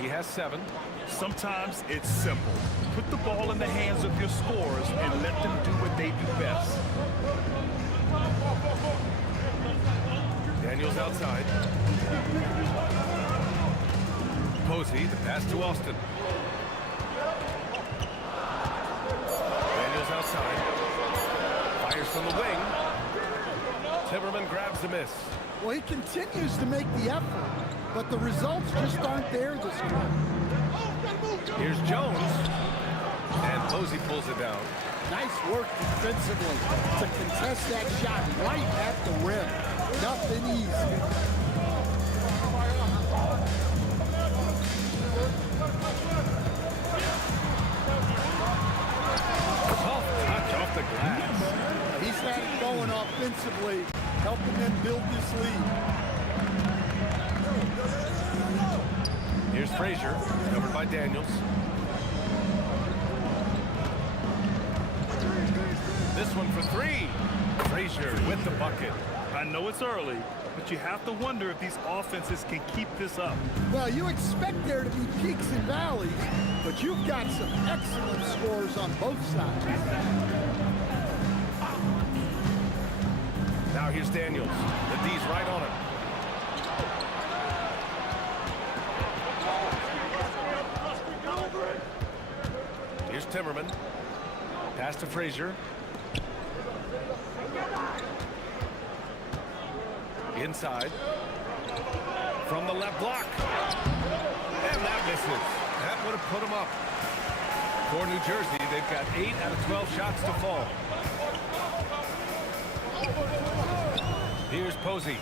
He has 7. Sometimes it's simple. Put the ball in the hands of your scorers and let them do what they do best. Daniels outside. Posey, the pass to Austin. Daniels outside. Fires from the wing. Timmerman grabs the miss. Well, he continues to make the effort, but the results just aren't there this time. Here's Jones. And Posey pulls it down. Nice work defensively to contest that shot right at the rim. Nothing easy. Soft touch off the glass. He's had it going offensively, helping them build this lead. Here's Frazier, covered by Daniels. This one for 3. Frazier with the bucket. I know it's early, but you have to wonder if these offenses can keep this up. Well, you expect there to be peaks and valleys, but you've got some excellent scores on both sides. Now here's Daniels. The D's right on him. Here's Timmerman. Pass to Frazier. Inside. From the left block. And that misses. That would have put him up. For New Jersey, they've got 8 out of 12 shots to fall. Here's Posey.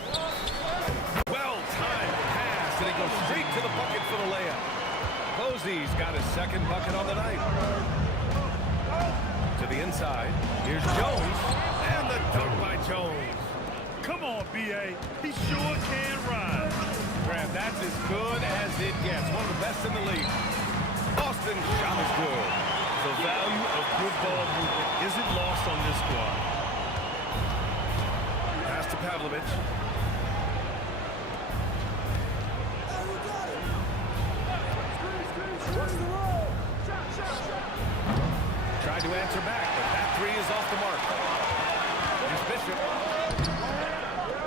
Well-timed pass, and he goes straight to the bucket for the layup. Posey's got his second bucket on the night. To the inside. Here's Jones. And the dunk by Jones. Come on, B.A. He sure can ride. Graham, that's as good as it gets. One of the best in the league. Austin's shot is good. The value of good ball movement isn't lost on this squad. Pass to Pavlovich. Tried to answer back, but that 3 is off the mark. Here's Bishop.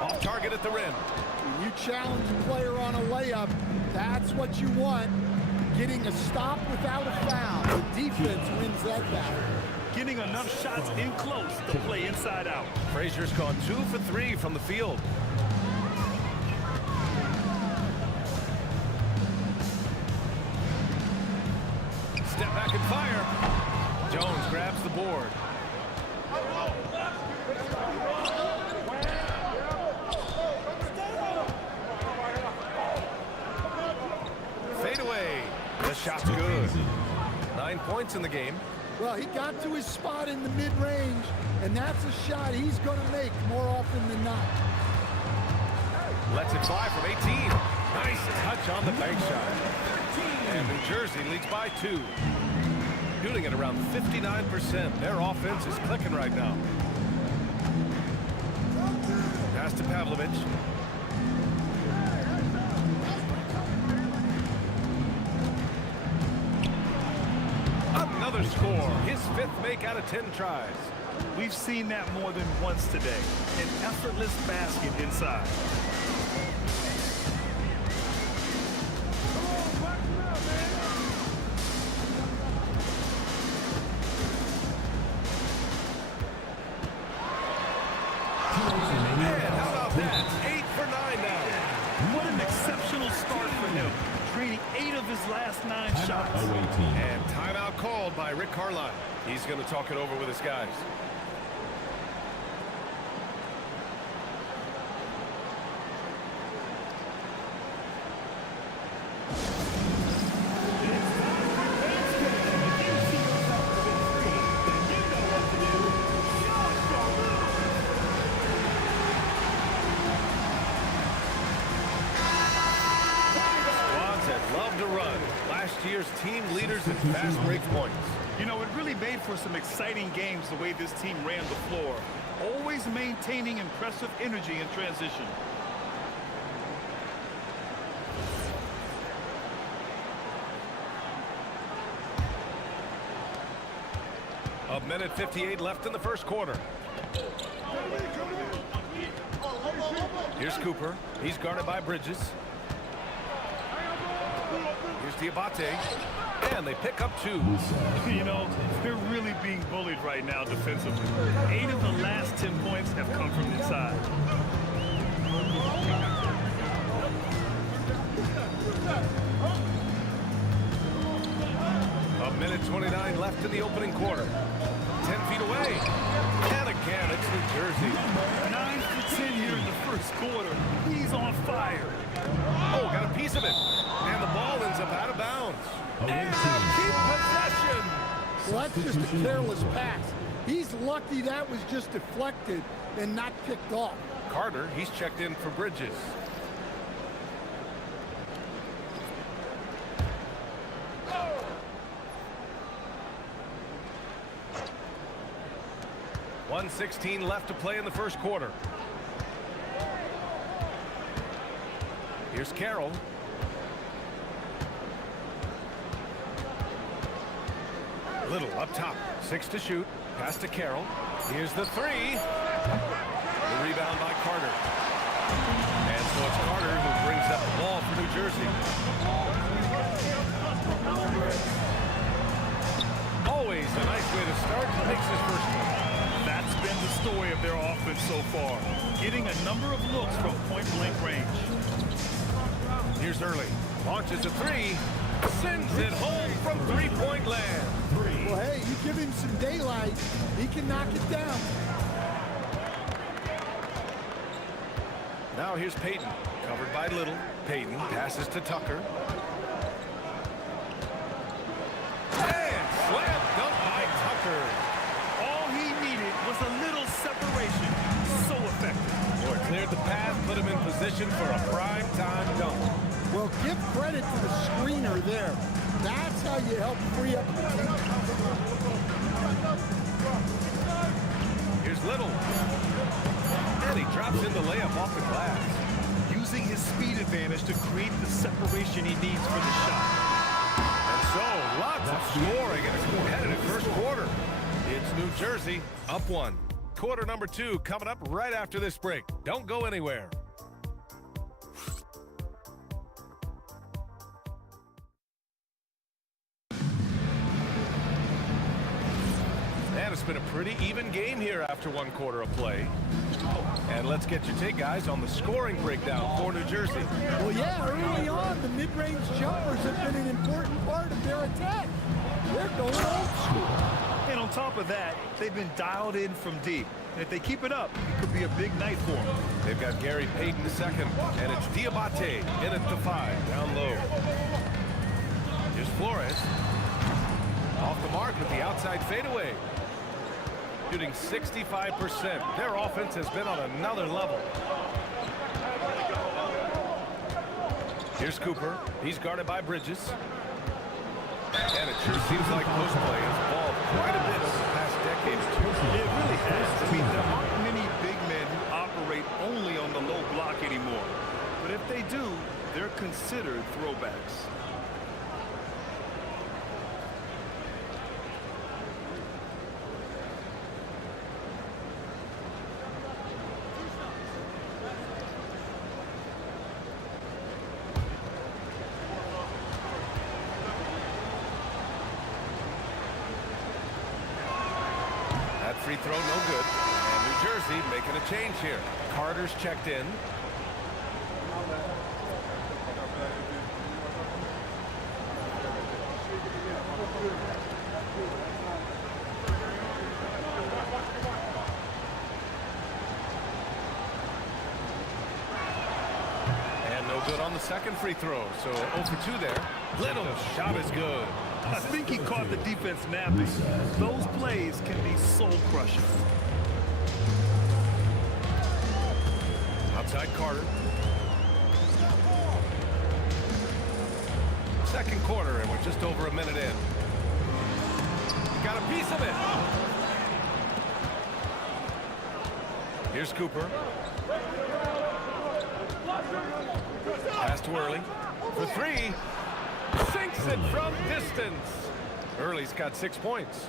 Off target at the rim. When you challenge a player on a layup, that's what you want. Getting a stop without a foul. The defense wins that battle. Getting enough shots in close to play inside out. Frazier's gone 2 for 3 from the field. Step back and fire. Jones grabs the board. Fade away. The shot's good. 9 points in the game. Well, he got to his spot in the mid-range, and that's a shot he's going to make more often than not. Lets it fly from 18. Nice touch on the bank shot. And New Jersey leads by 2. Shooting at around 59%. Their offense is clicking right now. Pass to Pavlovich. Another score. His 5th make out of 10 tries. We've seen that more than once today. An effortless basket inside. Man, how about that? 8 for 9 now. What an exceptional start for him. Draining 8 of his last 9 shots. And timeout called by Rick Carlisle. He's going to talk it over with his guys. Year's team leaders in fast break points. You know, it really made for some exciting games the way this team ran the floor, always maintaining impressive energy in transition. A minute 58 left in the first quarter. Here's Cooper. He's guarded by Bridges. Here's Diabate. And they pick up 2. You know, they're really being bullied right now defensively. 8 of the last 10 points have come from inside. A minute 29 left in the opening quarter. 10 feet away. And again, it's New Jersey. 9 for 10 here in the first quarter. He's on fire. Oh, got a piece of it. And the ball ends up out of bounds. And keep possession. Well, that's just a careless pass. He's lucky that was just deflected and not picked off. Carter, he's checked in for Bridges. .116 left to play in the first quarter. Here's Carroll. Little up top. 6 to shoot. Pass to Carroll. Here's the 3. The rebound by Carter. And so it's Carter who brings up the ball for New Jersey. Always a nice way to start. Makes his first one. That's been the story of their offense so far. Getting a number of looks from point-blank range. Here's Early. Launches a 3. Sends it home from three-point land. Well, hey, you give him some daylight, he can knock it down. Now here's Payton. Covered by Little. Payton passes to Tucker. And slam dunk by Tucker. All he needed was a little separation. So effective. Boy, cleared the path, put him in position for a prime-time dunk. Well, give credit to the screener there. That's how you help free up the team. Here's Little. And he drops in the layup off the glass. Using his speed advantage to create the separation he needs for the shot. And so, lots of scoring in a competitive first quarter. It's New Jersey up 1. Quarter number 2 coming up right after this break. Don't go anywhere. And it's been a pretty even game here after 1 quarter of play. And let's get your take, guys, on the scoring breakdown for New Jersey. Well, yeah, early on, the mid-range jumpers have been an important part of their attack. They're going old school. And on top of that, they've been dialed in from deep. And if they keep it up, it could be a big night for them. They've got Gary Payton the second, and it's Diabate in at the 5, down low. Here's Flores. Off the mark with the outside fadeaway. Shooting 65%. Their offense has been on another level. Here's Cooper. He's guarded by Bridges. And it sure seems like post play has evolved quite a bit over the past decade or 2. It really has. I mean, there aren't many big men who operate only on the low block anymore. But if they do, they're considered throwbacks. Free throw, no good. And New Jersey making a change here. Carter's checked in. And no good on the second free throw. So 0 for 2 there. Little shot is good. I think he caught the defense napping. Those plays can be soul-crushing. Outside Carter. Second quarter, and we're just over a minute in. Got a piece of it. Here's Cooper. Pass to Early. For 3. Sinks it from distance. Early's got 6 points.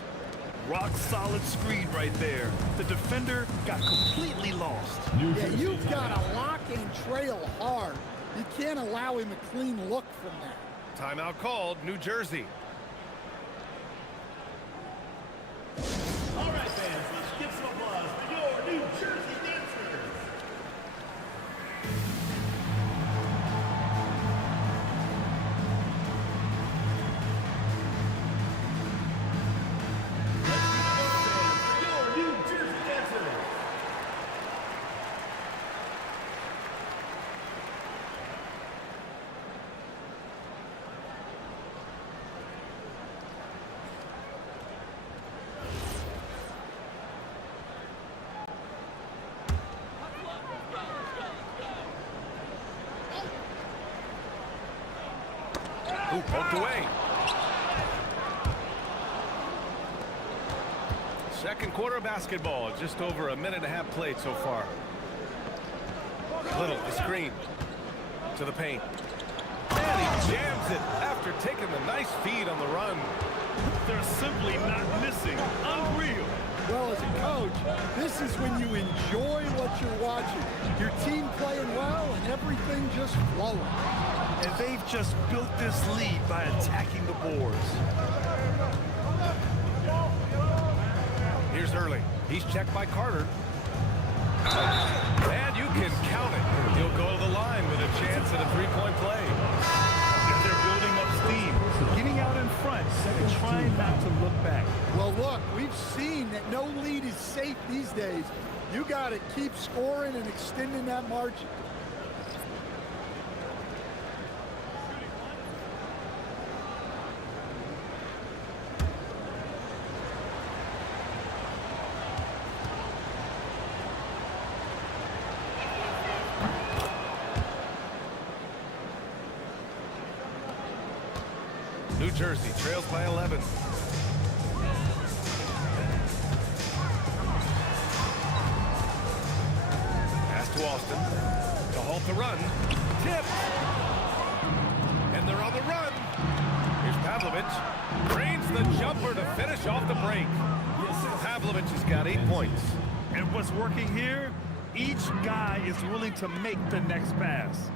Rock solid screen right there. The defender got completely lost. Yeah, you've got to lock and trail hard. You can't allow him a clean look from that. Timeout called, New Jersey. All right, fans, let's give some applause for your New Jersey dancers. Your New Jersey dancers. Ooh, poked away. Second quarter of basketball, just over a minute and a half played so far. Little, the screen, to the paint. And he jams it after taking the nice feed on the run. They're simply not missing. Unreal. Well, as a coach, this is when you enjoy what you're watching. Your team playing well and everything just flowing. And they've just built this lead by attacking the boards. Here's Early. He's checked by Carter. And you can count it. He'll go to the line with a chance at a three-point play. And they're building up steam, getting out in front and trying not to look back. Well, look, we've seen that no lead is safe these days. You got to keep scoring and extending that margin. New Jersey trails by 11. Pass to Austin to halt the run. Tip. And they're on the run. Here's Pavlovich. Drains the jumper to finish off the break. Pavlovich has got 8 points. And what's working here? Each guy is willing to make the next pass.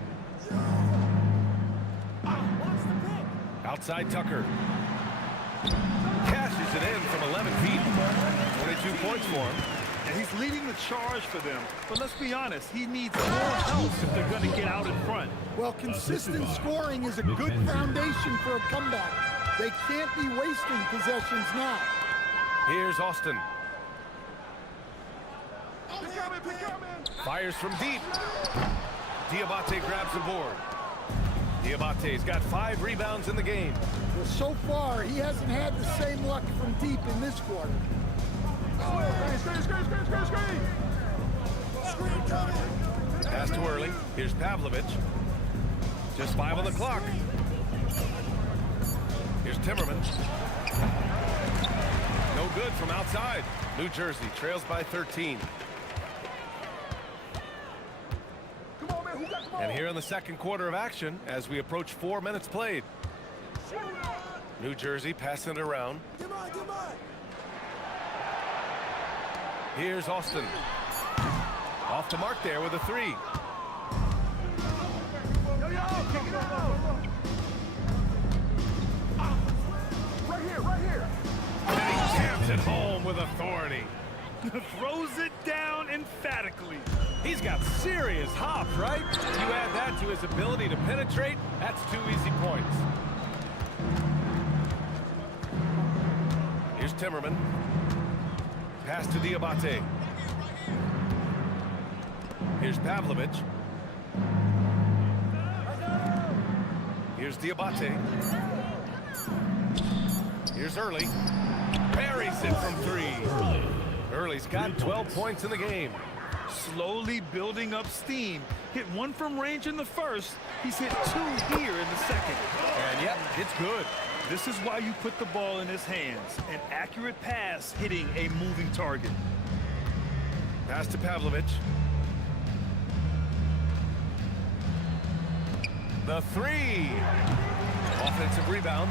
Outside Tucker. Cashes it in from 11 feet. 22 points for him. And he's leading the charge for them. But let's be honest, he needs more help if they're going to get out in front. Well, consistent scoring is a good foundation for a comeback. They can't be wasting possessions now. Here's Austin. Fires from deep. Diabate grabs the board. Diabate's got 5 rebounds in the game. Well, so far, he hasn't had the same luck from deep in this quarter. Pass to Early. Here's Pavlovich. Just 5 on the clock. Here's Timmerman. No good from outside. New Jersey trails by 13. And here in the second quarter of action, as we approach 4 minutes played. New Jersey passing it around. Here's Austin. Off the mark there with a 3. Right here. And he jams it home with authority. Throws it down emphatically. He's got serious hop, right? You add that to his ability to penetrate, that's 2 easy points. Here's Timmerman. Pass to Diabate. Here's Pavlovich. Here's Diabate. Here's Early. Buries it from 3. Early's got 12 points in the game. Slowly building up steam. Hit 1 from range in the first. He's hit 2 here in the second. And yep, it's good. This is why you put the ball in his hands. An accurate pass hitting a moving target. Pass to Pavlovich. The 3. Offensive rebound.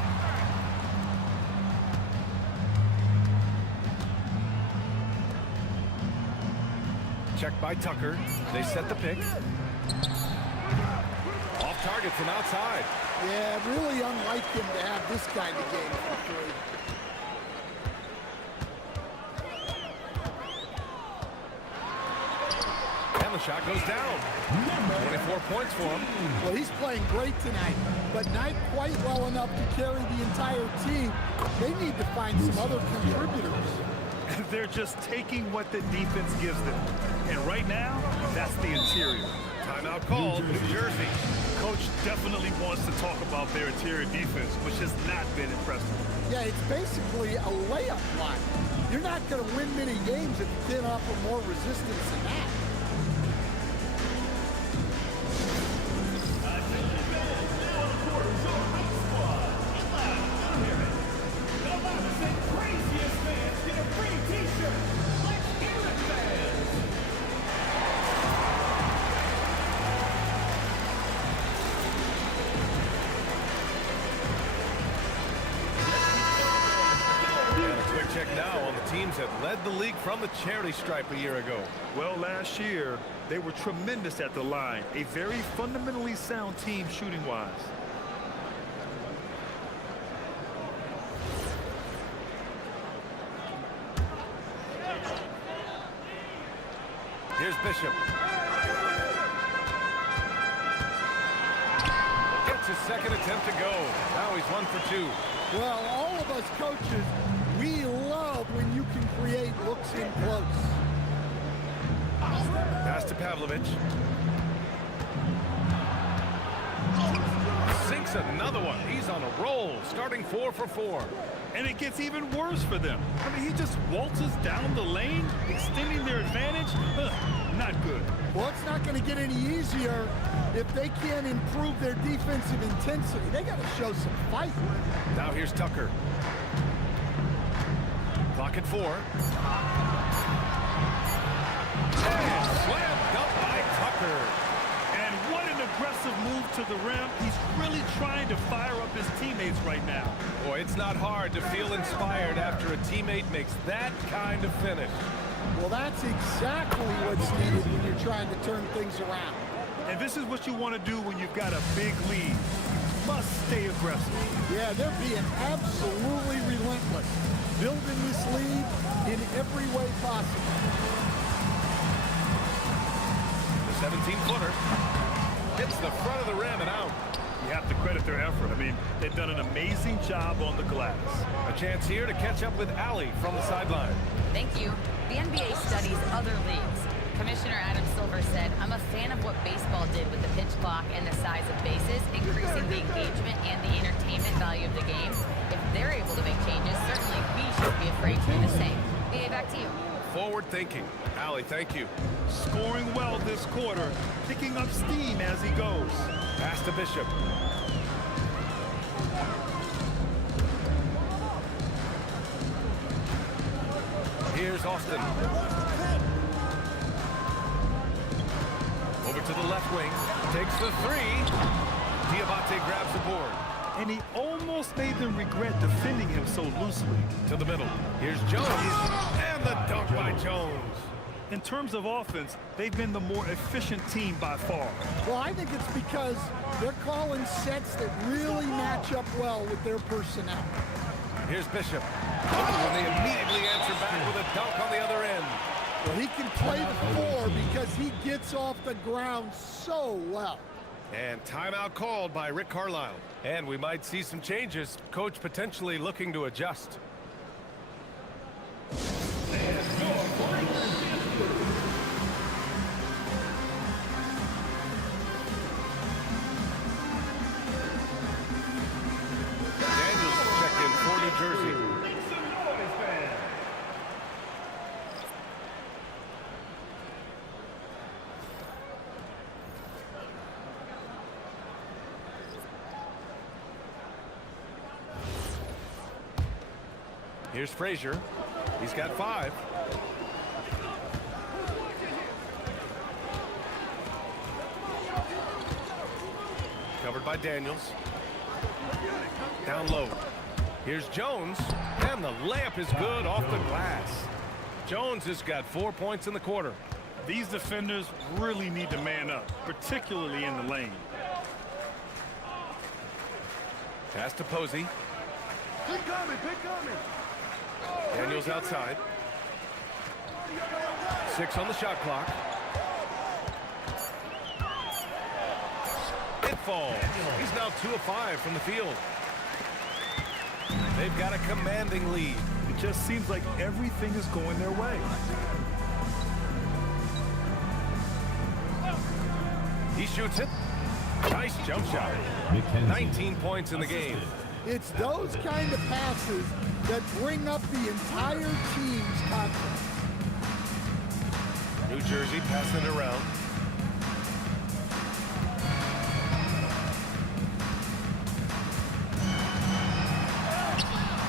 Checked by Tucker. They set the pick. Off target from outside. Yeah, really unlike him to have this kind of game for three. And the shot goes down. 24 points for him. Well, he's playing great tonight, but not quite well enough to carry the entire team. They need to find some other contributors. They're just taking what the defense gives them. And right now, that's the interior. Timeout called, New Jersey. Coach definitely wants to talk about their interior defense, which has not been impressive. Yeah, it's basically a layup line. You're not going to win many games if you can't offer more resistance than that. Check now on the teams that led the league from the charity stripe a year ago. Well, last year, they were tremendous at the line. A very fundamentally sound team shooting-wise. Here's Bishop. Gets his second attempt to go. Now he's 1 for 2. Well, all of us coaches, we love when you can create looks in close. Pass to Pavlovich. Sinks another one. He's on a roll, starting 4 for 4. And it gets even worse for them. I mean, he just waltzes down the lane, extending their advantage. Not good. Well, it's not going to get any easier if they can't improve their defensive intensity. They got to show some fight. Now here's Tucker. Clock at 4. And slam dunk by Tucker. And what an aggressive move to the rim. He's really trying to fire up his teammates right now. Boy, it's not hard to feel inspired after a teammate makes that kind of finish. Well, that's exactly what's needed when you're trying to turn things around. And this is what you want to do when you've got a big lead. You must stay aggressive. Yeah, they're being absolutely relentless, building this lead in every way possible. The 17-footer hits the front of the rim and out. You have to credit their effort. I mean, they've done an amazing job on the glass. A chance here to catch up with Allie from the sideline. Thank you. The NBA studies other leagues. Commissioner Adam Silver said, "I'm a fan of what baseball did with the pitch clock and the size of bases, increasing the engagement and the entertainment value of the game. If they're able to make changes, certainly we shouldn't be afraid to do the same." BA, back to you. Forward thinking. Allie, thank you. Scoring well this quarter, picking up steam as he goes. Pass to Bishop. Here's Austin. Over to the left wing. Takes the 3. Diabate grabs the board. And he almost made them regret defending him so loosely. To the middle. Here's Jones. And the dunk by Jones. In terms of offense, they've been the more efficient team by far. Well, I think it's because they're calling sets that really match up well with their personnel. Here's Bishop. Oh, and they immediately answer back with a dunk on the other end. Well, he can play the 4 because he gets off the ground so well. And timeout called by Rick Carlisle. And we might see some changes. Coach potentially looking to adjust. Daniels checked in for New Jersey. Make some noise, fans. Here's Frazier. He's got 5. Covered by Daniels. Down low. Here's Jones. And the layup is good off the glass. Jones has got 4 points in the quarter. These defenders really need to man up, particularly in the lane. Pass to Posey. Pick coming, pick coming. Daniels outside. 6 on the shot clock. It falls. He's now 2 of 5 from the field. They've got a commanding lead. It just seems like everything is going their way. He shoots it. Nice jump shot. 19 points in the game. It's those kind of passes that bring up the entire team's confidence. New Jersey passing it around.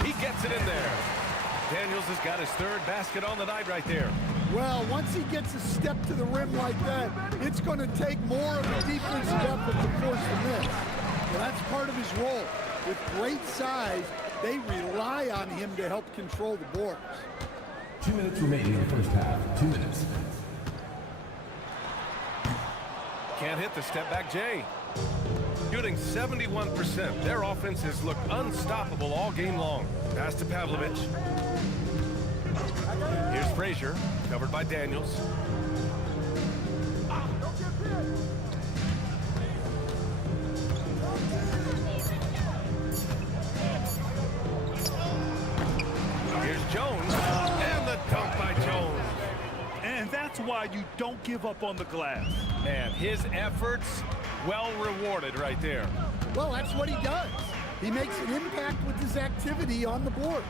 He gets it in there. Daniels has got his 3rd basket on the night right there. Well, once he gets a step to the rim like that, it's going to take more of a defensive effort to force the miss. And that's part of his role. With great size, they rely on him to help control the boards. 2 minutes remaining in the first half. 2 minutes. Can't hit the step back Jay. Shooting 71%. Their offense has looked unstoppable all game long. Pass to Pavlovich. Here's Frazier, covered by Daniels. Here's Jones, and the dunk by Jones. And that's why you don't give up on the glass. Man, his efforts well rewarded right there. Well, that's what he does. He makes an impact with his activity on the boards.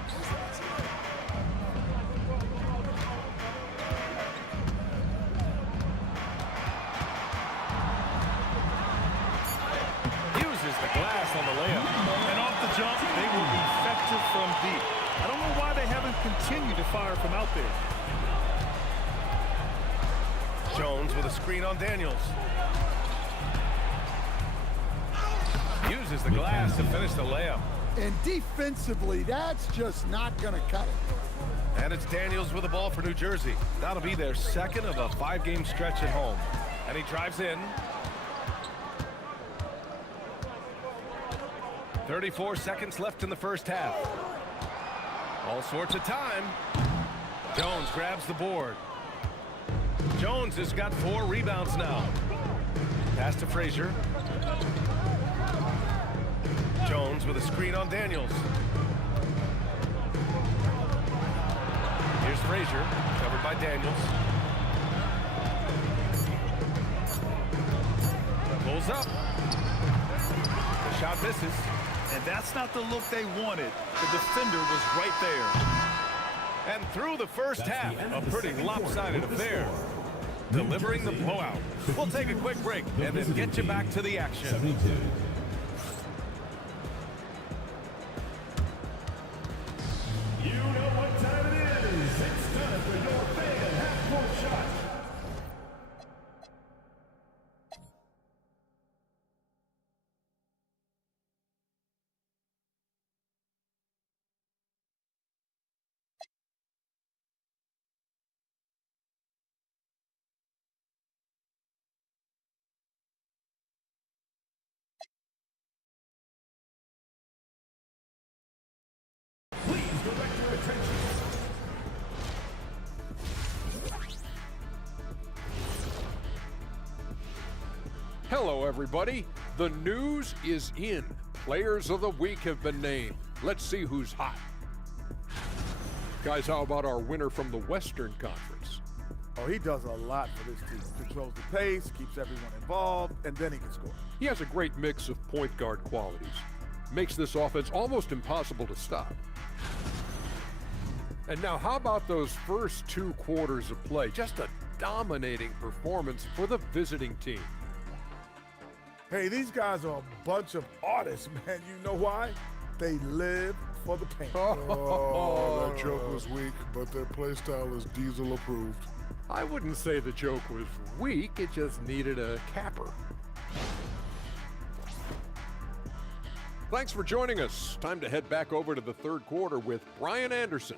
Uses the glass on the layup. And off the jump, they will be effective from deep. I don't know why they haven't continued to fire from out there. Jones with a screen on Daniels. Uses the glass to finish the layup. And defensively, that's just not going to cut it. And it's Daniels with the ball for New Jersey. That'll be their 2nd of a 5-game stretch at home. And he drives in. 34 seconds left in the first half. All sorts of time. Jones grabs the board. Jones has got 4 rebounds now. Pass to Frazier. Jones with a screen on Daniels. Here's Frazier, covered by Daniels. Pulls up. The shot misses. And that's not the look they wanted. The defender was right there. And through the first half, a pretty lopsided affair. Delivering the blowout. We'll take a quick break and then get you back to the action. 72. You know what time it is. It's time for your fan half-court shot. Please direct your attention. Hello, everybody. The news is in. Players of the week have been named. Let's see who's hot. Guys, how about our winner from the Western Conference? Oh, he does a lot for this team. Controls the pace, keeps everyone involved, and then he can score. He has a great mix of point guard qualities. Makes this offense almost impossible to stop. And now, how about those first 2 quarters of play? Just a dominating performance for the visiting team. Hey, these guys are a bunch of artists, man. You know why? They live for the paint. Oh, that joke was weak, but their play style is Diesel approved. I wouldn't say the joke was weak, it just needed a capper. Thanks for joining us. Time to head back over to the 3rd quarter with Brian Anderson.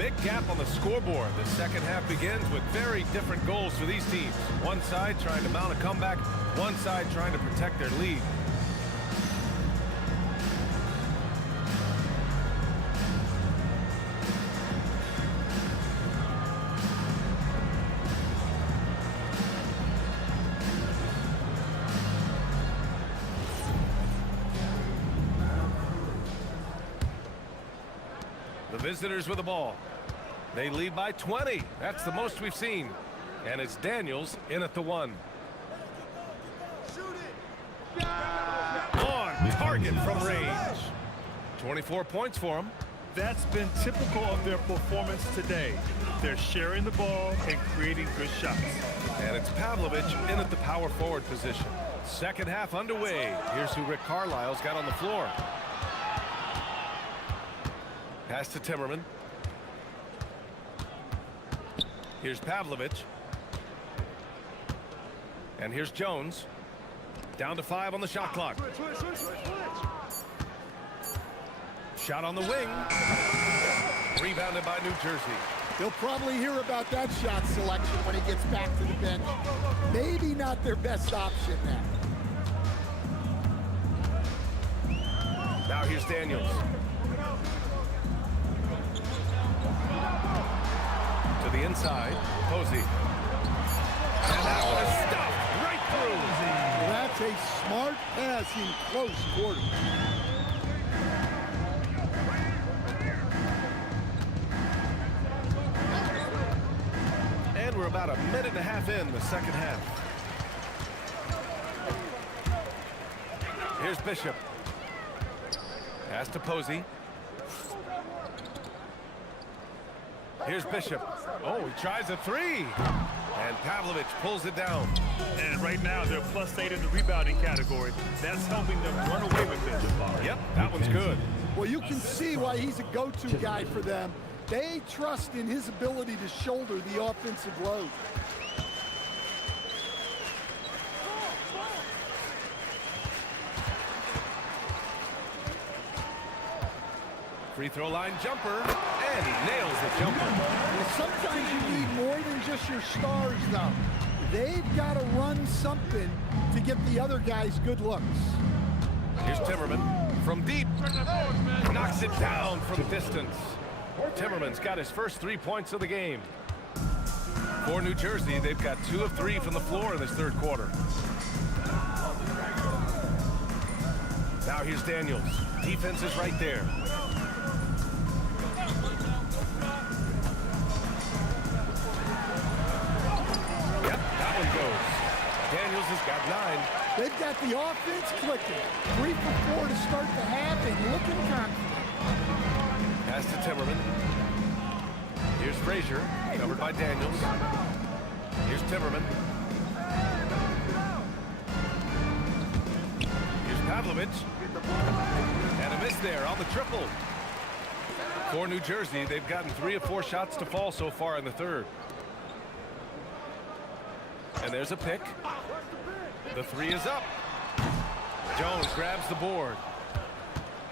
Big gap on the scoreboard. The second half begins with very different goals for these teams. One side trying to mount a comeback, one side trying to protect their lead. The visitors with the ball. They lead by 20. That's the most we've seen. And it's Daniels in at the 1. On target from range. 24 points for him. That's been typical of their performance today. They're sharing the ball and creating good shots. And it's Pavlovich in at the power forward position. Second half underway. Here's who Rick Carlisle's got on the floor. Pass to Timmerman. Here's Pavlovich. And here's Jones. Down to 5 on the shot clock. Shot on the wing. Rebounded by New Jersey. He'll probably hear about that shot selection when he gets back to the bench. Maybe not their best option now. Now here's Daniels. To the inside, Posey. And that one is stuffed right through. Well, that's a smart pass in close quarters. And we're about a minute and a half in the second half. Here's Bishop. Pass to Posey. Here's Bishop. Oh, he tries a 3. And Pavlovich pulls it down. And right now, they're +8 in the rebounding category. That's helping them run away with this. Yep, that one's good. Well, you can see why he's a go-to guy for them. They trust in his ability to shoulder the offensive load. Free throw line jumper, and he nails the jumper. Well, sometimes you need more than just your stars, though. They've got to run something to get the other guys good looks. Here's Timmerman from deep. Knocks it down from distance. Timmerman's got his first 3 points of the game. For New Jersey, they've got 2 of 3 from the floor in this third quarter. Now here's Daniels. Defense is right there. Goes. Daniels has got 9. They've got the offense clicking. 3 for 4 to start the half and looking confident. Pass to Timmerman. Here's Frazier, covered by Daniels. Here's Timmerman. Here's Pavlovich. And a miss there on the triple. For New Jersey, they've gotten 3 of 4 shots to fall so far in the third. And there's a pick. The 3 is up. Jones grabs the board.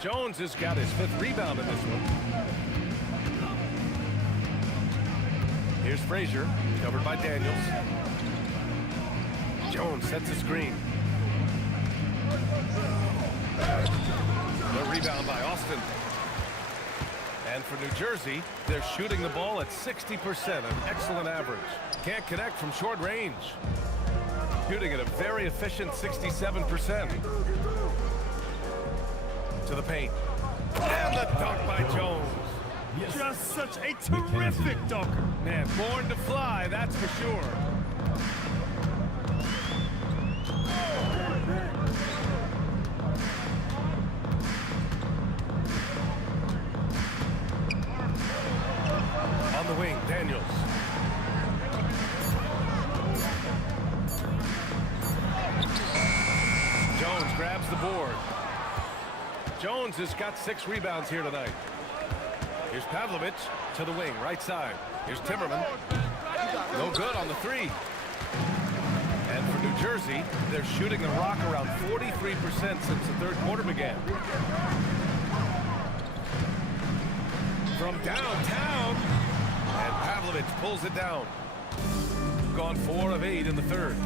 Jones has got his 5th rebound in this one. Here's Frazier, covered by Daniels. Jones sets a screen. The rebound by Austin. And for New Jersey, they're shooting the ball at 60%, an excellent average. Can't connect from short range. Shooting at a very efficient 67%. To the paint. And the dunk by Jones. Just such a terrific dunker. Man, born to fly, that's for sure. On the wing, Daniels. Jones grabs the board. Jones has got 6 rebounds here tonight. Here's Pavlovich to the wing, right side. Here's Timmerman. No good on the 3. And for New Jersey, they're shooting the rock around 43% since the third quarter began. From downtown, Pavlovich pulls it down. Gone 4 of 8 in the third.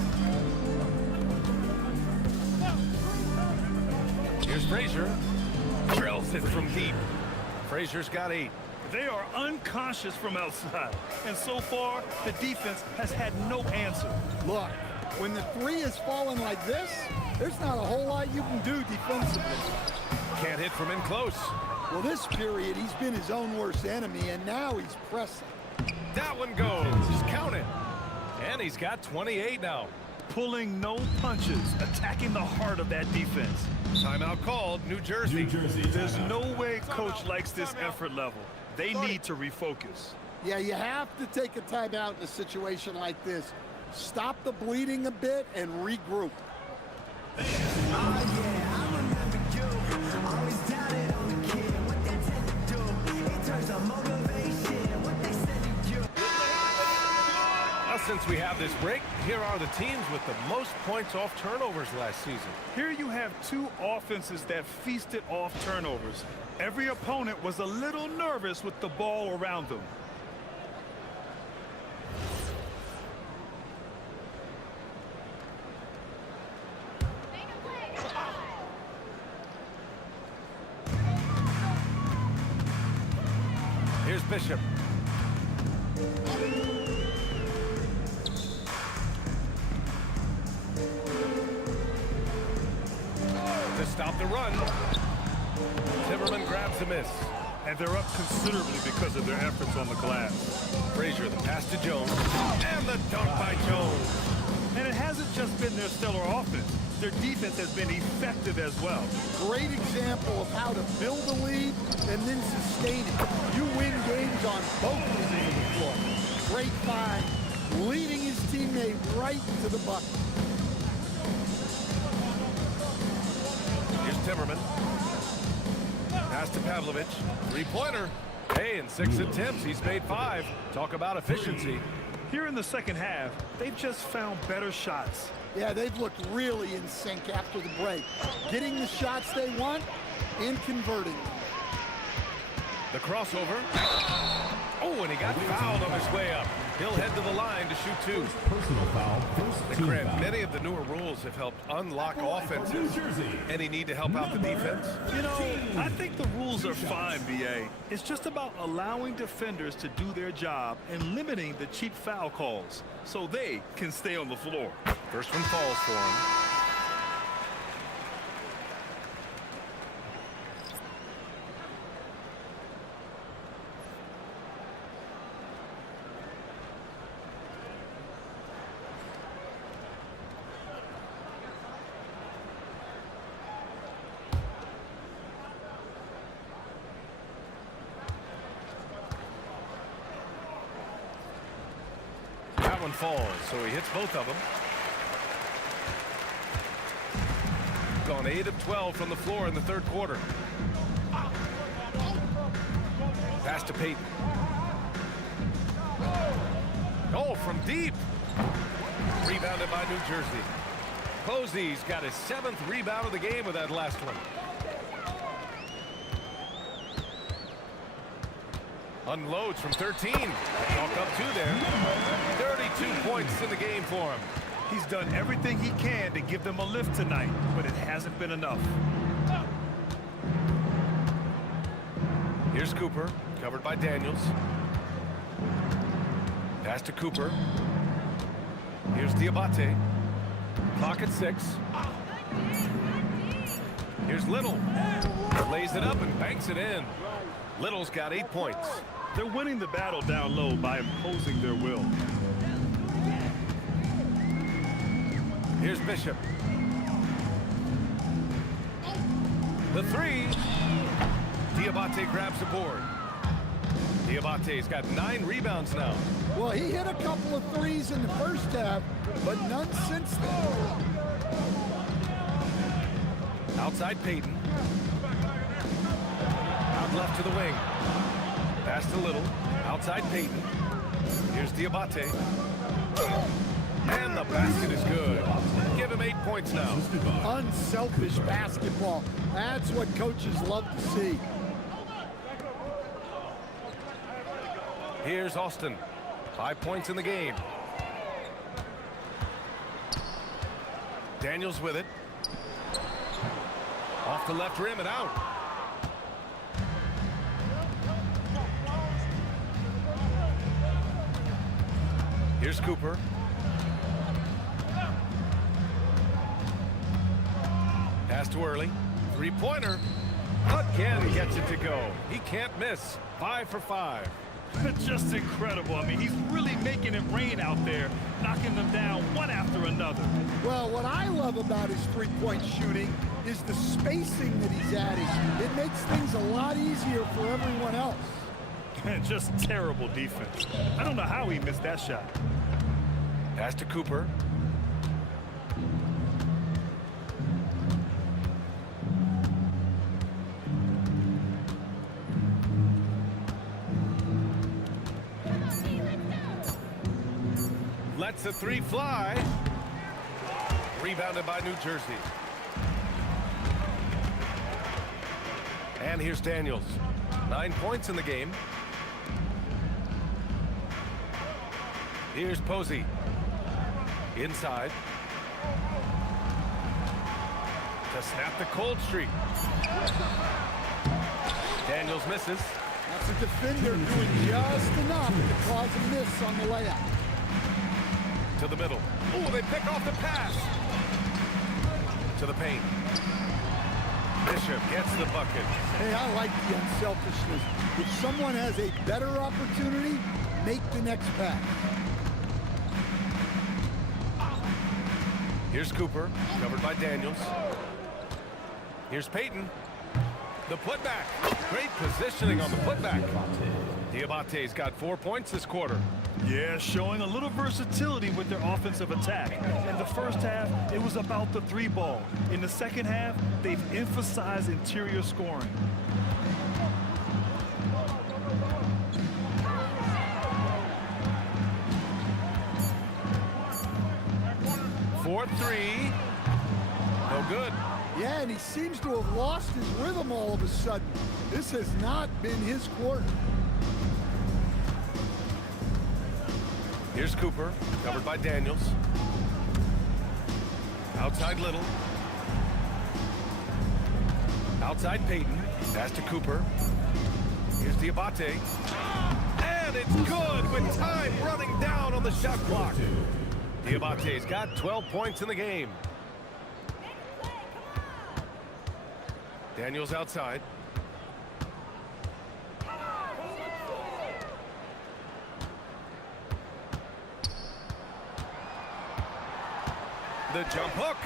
Here's Frazier. Drills it from deep. Frazier's got 8. They are unconscious from outside. And so far, the defense has had no answer. Look, when the three is falling like this, there's not a whole lot you can do defensively. Can't hit from in close. Well, this period, he's been his own worst enemy, and now he's pressing. That one goes. Count it. And he's got 28 now. Pulling no punches, attacking the heart of that defense. Timeout called, New Jersey. There's no way coach likes this effort level. They need to refocus. Yeah, you have to take a timeout in a situation like this. Stop the bleeding a bit and regroup. Now, since we have this break, here are the teams with the most points off turnovers last season. Here you have two offenses that feasted off turnovers. Every opponent was a little nervous with the ball around them. Here's Bishop. To stop the run. Timmerman grabs the miss. And they're up considerably because of their efforts on the glass. Frazier, the pass to Jones. And the dunk by Jones. And it hasn't just been their stellar offense. Their defense has been effective as well. Great example of how to build a lead and then sustain it. You win games on both ends of the floor. Great find, leading his teammate right to the bucket. Here's Timmerman. Pass to Pavlovich. Three-pointer. Hey, in 6 attempts, he's made 5. Talk about efficiency. Here in the second half, they've just found better shots. Yeah, they've looked really in sync after the break. Getting the shots they want and converting them. The crossover. Oh, and he got fouled on his way up. He'll head to the line to shoot 2. Personal foul. First team Grant, foul. many of the newer rules have helped unlock offenses. Any need to help out the defense? You know, I think the rules are fine, B.A. It's just about allowing defenders to do their job and limiting the cheap foul calls so they can stay on the floor. First one falls for him. That one falls, so he hits both of them. Gone 8 of 12 from the floor in the third quarter. Pass to Payton. Oh, from deep. Rebounded by New Jersey. Posey's got his 7th rebound of the game with that last one. Unloads from 13. Walk up 2 there. 32 points in the game for him. He's done everything he can to give them a lift tonight, but it hasn't been enough. Here's Cooper, covered by Daniels. Pass to Cooper. Here's Diabate. Clock at 6. Here's Little. Lays it up and banks it in. Little's got 8 points. They're winning the battle down low by imposing their will. Here's Bishop. The 3. Diabate grabs the board. Diabate's got 9 rebounds now. Well, he hit a couple of threes in the first half, but none since then. Outside Payton. Out left to the wing. Pass to Little. Outside Payton. Here's Diabate. And the basket is good. Give him 8 points now. Unselfish basketball. That's what coaches love to see. Here's Austin. 5 points in the game. Daniels with it. Off the left rim and out. Here's Cooper. Pass to Early. Three-pointer. Again, he gets it to go. He can't miss. 5 for 5. Just incredible. I mean, he's really making it rain out there, knocking them down one after another. Well, what I love about his three-point shooting is the spacing that he's adding. It makes things a lot easier for everyone else. Just terrible defense. I don't know how he missed that shot. Pass to Cooper. Lets the three fly. Rebounded by New Jersey. And here's Daniels. 9 points in the game. Here's Posey. Inside. To snap the cold streak. Daniels misses. That's a defender doing just enough to cause a miss on the layup. To the middle. Oh, they pick off the pass. To the paint. Bishop gets the bucket. Hey, I like the unselfishness. If someone has a better opportunity, make the next pass. Here's Cooper, covered by Daniels. Here's Payton. The putback. Great positioning on the putback. Diabate's got 4 points this quarter. Yeah, showing a little versatility with their offensive attack. In the first half, it was about the three ball. In the second half, they've emphasized interior scoring. For three. No good. Yeah, and he seems to have lost his rhythm all of a sudden. This has not been his quarter. Here's Cooper, covered by Daniels. Outside Little. Outside Payton. Pass to Cooper. Here's Diabate. And it's good with time running down on the shot clock. Diabate's got 12 points in the game. Daniels outside. The jump hook.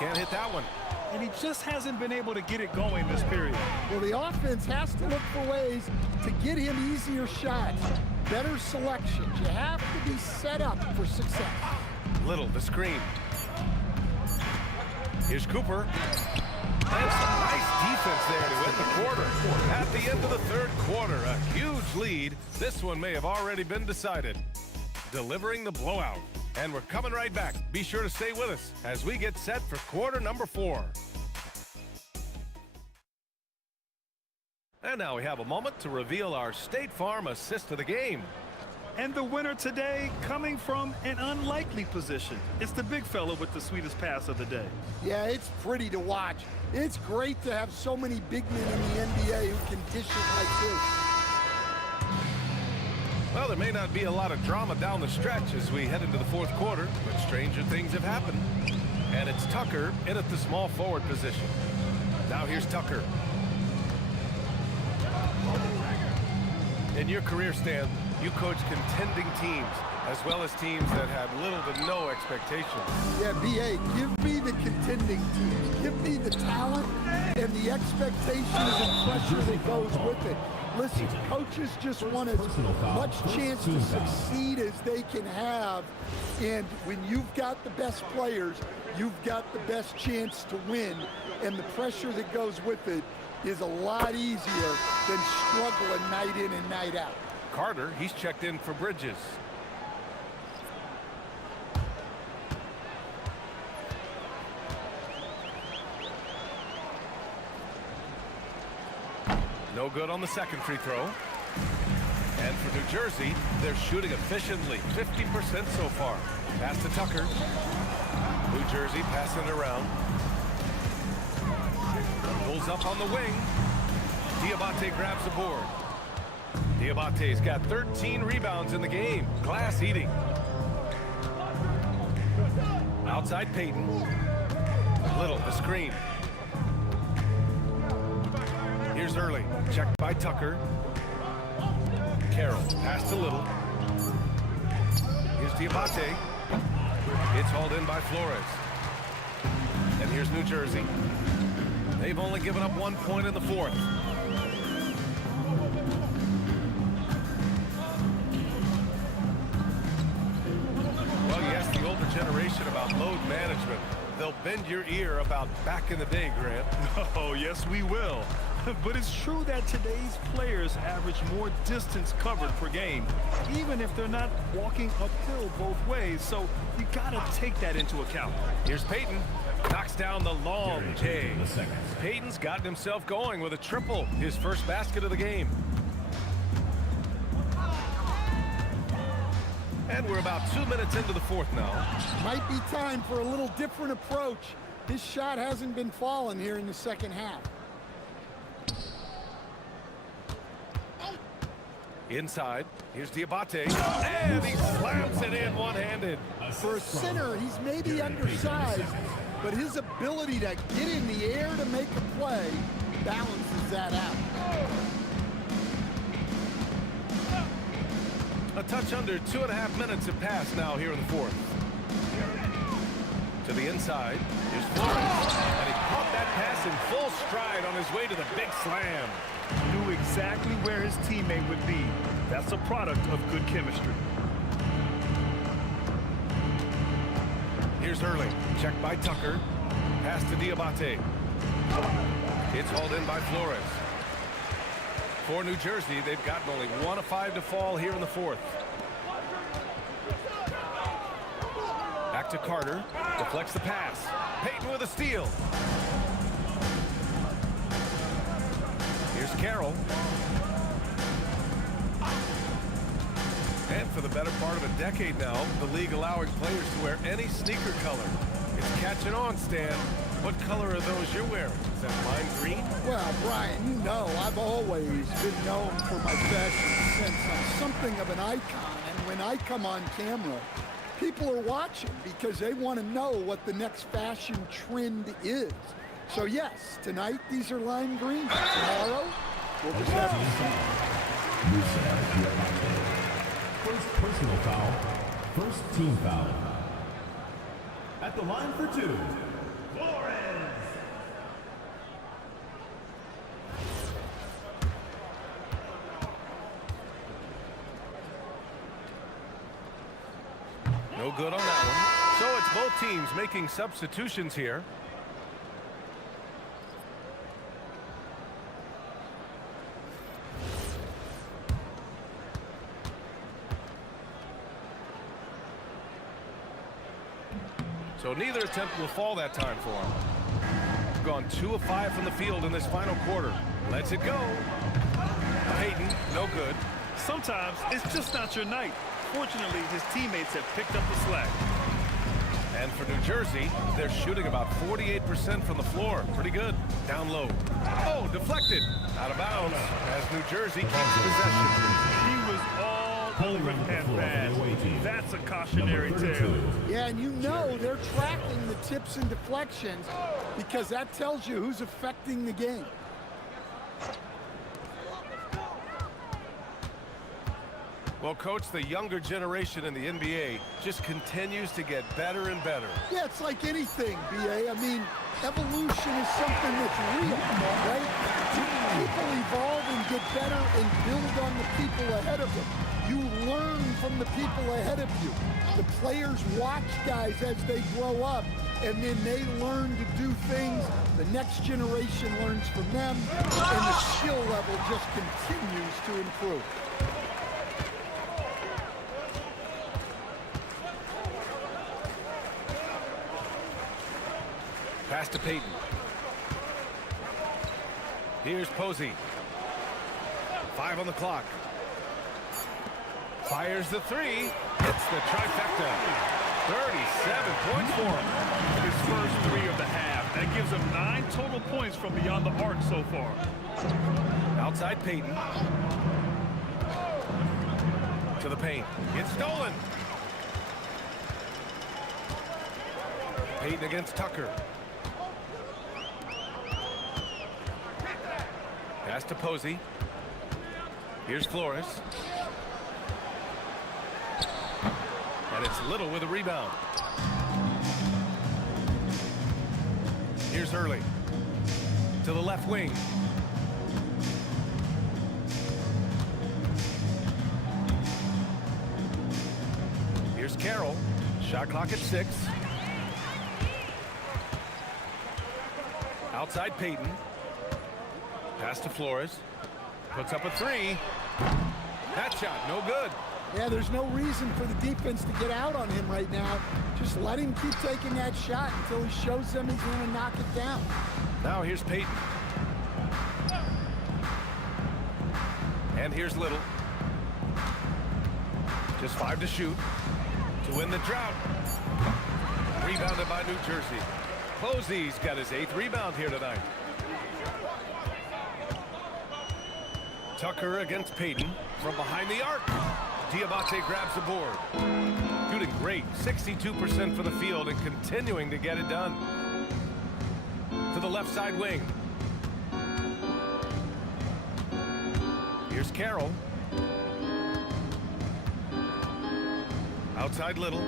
Can't hit that one. And he just hasn't been able to get it going this period. Well, the offense has to look for ways to get him easier shots, better selections. You have to be set up for success. Little, the screen. Here's Cooper. And some nice defense there to end the quarter. At the end of the third quarter, a huge lead. This one may have already been decided. Delivering the blowout. And we're coming right back. Be sure to stay with us as we get set for quarter number 4. And now we have a moment to reveal our State Farm assist of the game. And the winner today coming from an unlikely position. It's the big fella with the sweetest pass of the day. Yeah, it's pretty to watch. It's great to have so many big men in the NBA who can dish it like this. Well, there may not be a lot of drama down the stretch as we head into the fourth quarter, but stranger things have happened. And it's Tucker in at the small forward position. Now here's Tucker. In your career, Stan, you coach contending teams, as well as teams that had little to no expectations. Yeah, B.A., give me the contending teams. Give me the talent and the expectations and pressure that goes with it. Listen, coaches just want as much chance to succeed as they can have. And when you've got the best players, you've got the best chance to win. And the pressure that goes with it is a lot easier than struggling night in and night out. Carter, he's checked in for Bridges. No good on the second free throw. And for New Jersey, they're shooting efficiently, 50% so far. Pass to Tucker. New Jersey passing it around. Pulls up on the wing. Diabate grabs the board. Diabate's got 13 rebounds in the game. Glass eating. Outside Payton. Little, the screen. Here's Early. Checked by Tucker. Carroll. Pass to Little. Here's Diabate. It's hauled in by Flores. And here's New Jersey. They've only given up 1 point in the fourth. Well, you ask the older generation about load management. They'll bend your ear about back in the day, Grant. Oh, yes, we will. But it's true that today's players average more distance covered per game, even if they're not walking uphill both ways. So you got to take that into account. Here's Payton. Knocks down the long J. Payton's gotten himself going with a triple, his first basket of the game. And we're about 2 minutes into the fourth now. Might be time for a little different approach. His shot hasn't been falling here in the second half. Inside, here's Diabate, and he slams it in one-handed. For a center, he's maybe undersized, but his ability to get in the air to make a play balances that out. A touch under 2.5 minutes have passed now here in the fourth. To the inside, here's Flores, and he caught that pass in full stride on his way to the big slam. Knew exactly where his teammate would be. That's a product of good chemistry. Here's Early, checked by Tucker. Pass to Diabate. It's hauled in by Flores. For New Jersey, they've gotten only 1 of 5 to fall here in the fourth. Back to Carter. Deflects the pass. Payton with a steal. Here's Carroll. And for the better part of a decade now, the league allowing players to wear any sneaker color. It's catching on, Stan. What color are those you're wearing? Is that lime green? Well, Brian, you know I've always been known for my fashion sense. I'm something of an icon, and when I come on camera, people are watching because they want to know what the next fashion trend is. So yes, tonight these are lime green. Tomorrow, we'll just have to see. First personal foul. First team foul. At the line for 2, Flores. No good on that one. So it's both teams making substitutions here. So neither attempt will fall that time for him. Gone 2 of 5 from the field in this final quarter. Lets it go. Payton, no good. Sometimes it's just not your night. Fortunately, his teammates have picked up the slack. And for New Jersey, they're shooting about 48% from the floor. Pretty good. Down low. Oh, deflected. Out of bounds as New Jersey keeps possession. He was all over that pass. That's a cautionary tale. Yeah, and you know they're tracking the tips and deflections because that tells you who's affecting the game. Well, Coach, the younger generation in the NBA just continues to get better and better. Yeah, it's like anything, B.A. I mean, evolution is something that's real, right? People evolve and get better and build on the people ahead of them. You learn from the people ahead of you. The players watch guys as they grow up, and then they learn to do things. The next generation learns from them, and the skill level just continues to improve. Pass to Payton. Here's Posey. 5 on the clock. Fires the three. Hits the trifecta. 37 points for him. His first 3 of the half. That gives him 9 total points from beyond the arc so far. Outside Payton. To the paint. It's stolen. Payton against Tucker. Pass to Posey. Here's Flores. And it's Little with a rebound. Here's Hurley. To the left wing. Here's Carroll. Shot clock at 6. Outside Payton. Pass to Flores. Puts up a 3. That shot, no good. Yeah, there's no reason for the defense to get out on him right now. Just let him keep taking that shot until he shows them he's going to knock it down. Now here's Payton. And here's Little. Just 5 to shoot to win the drought. Rebounded by New Jersey. Posey's got his 8th rebound here tonight. Tucker against Payton from behind the arc. Diabate grabs the board. Shooting great, 62% for the field and continuing to get it done. To the left side wing. Here's Carroll. Outside Little.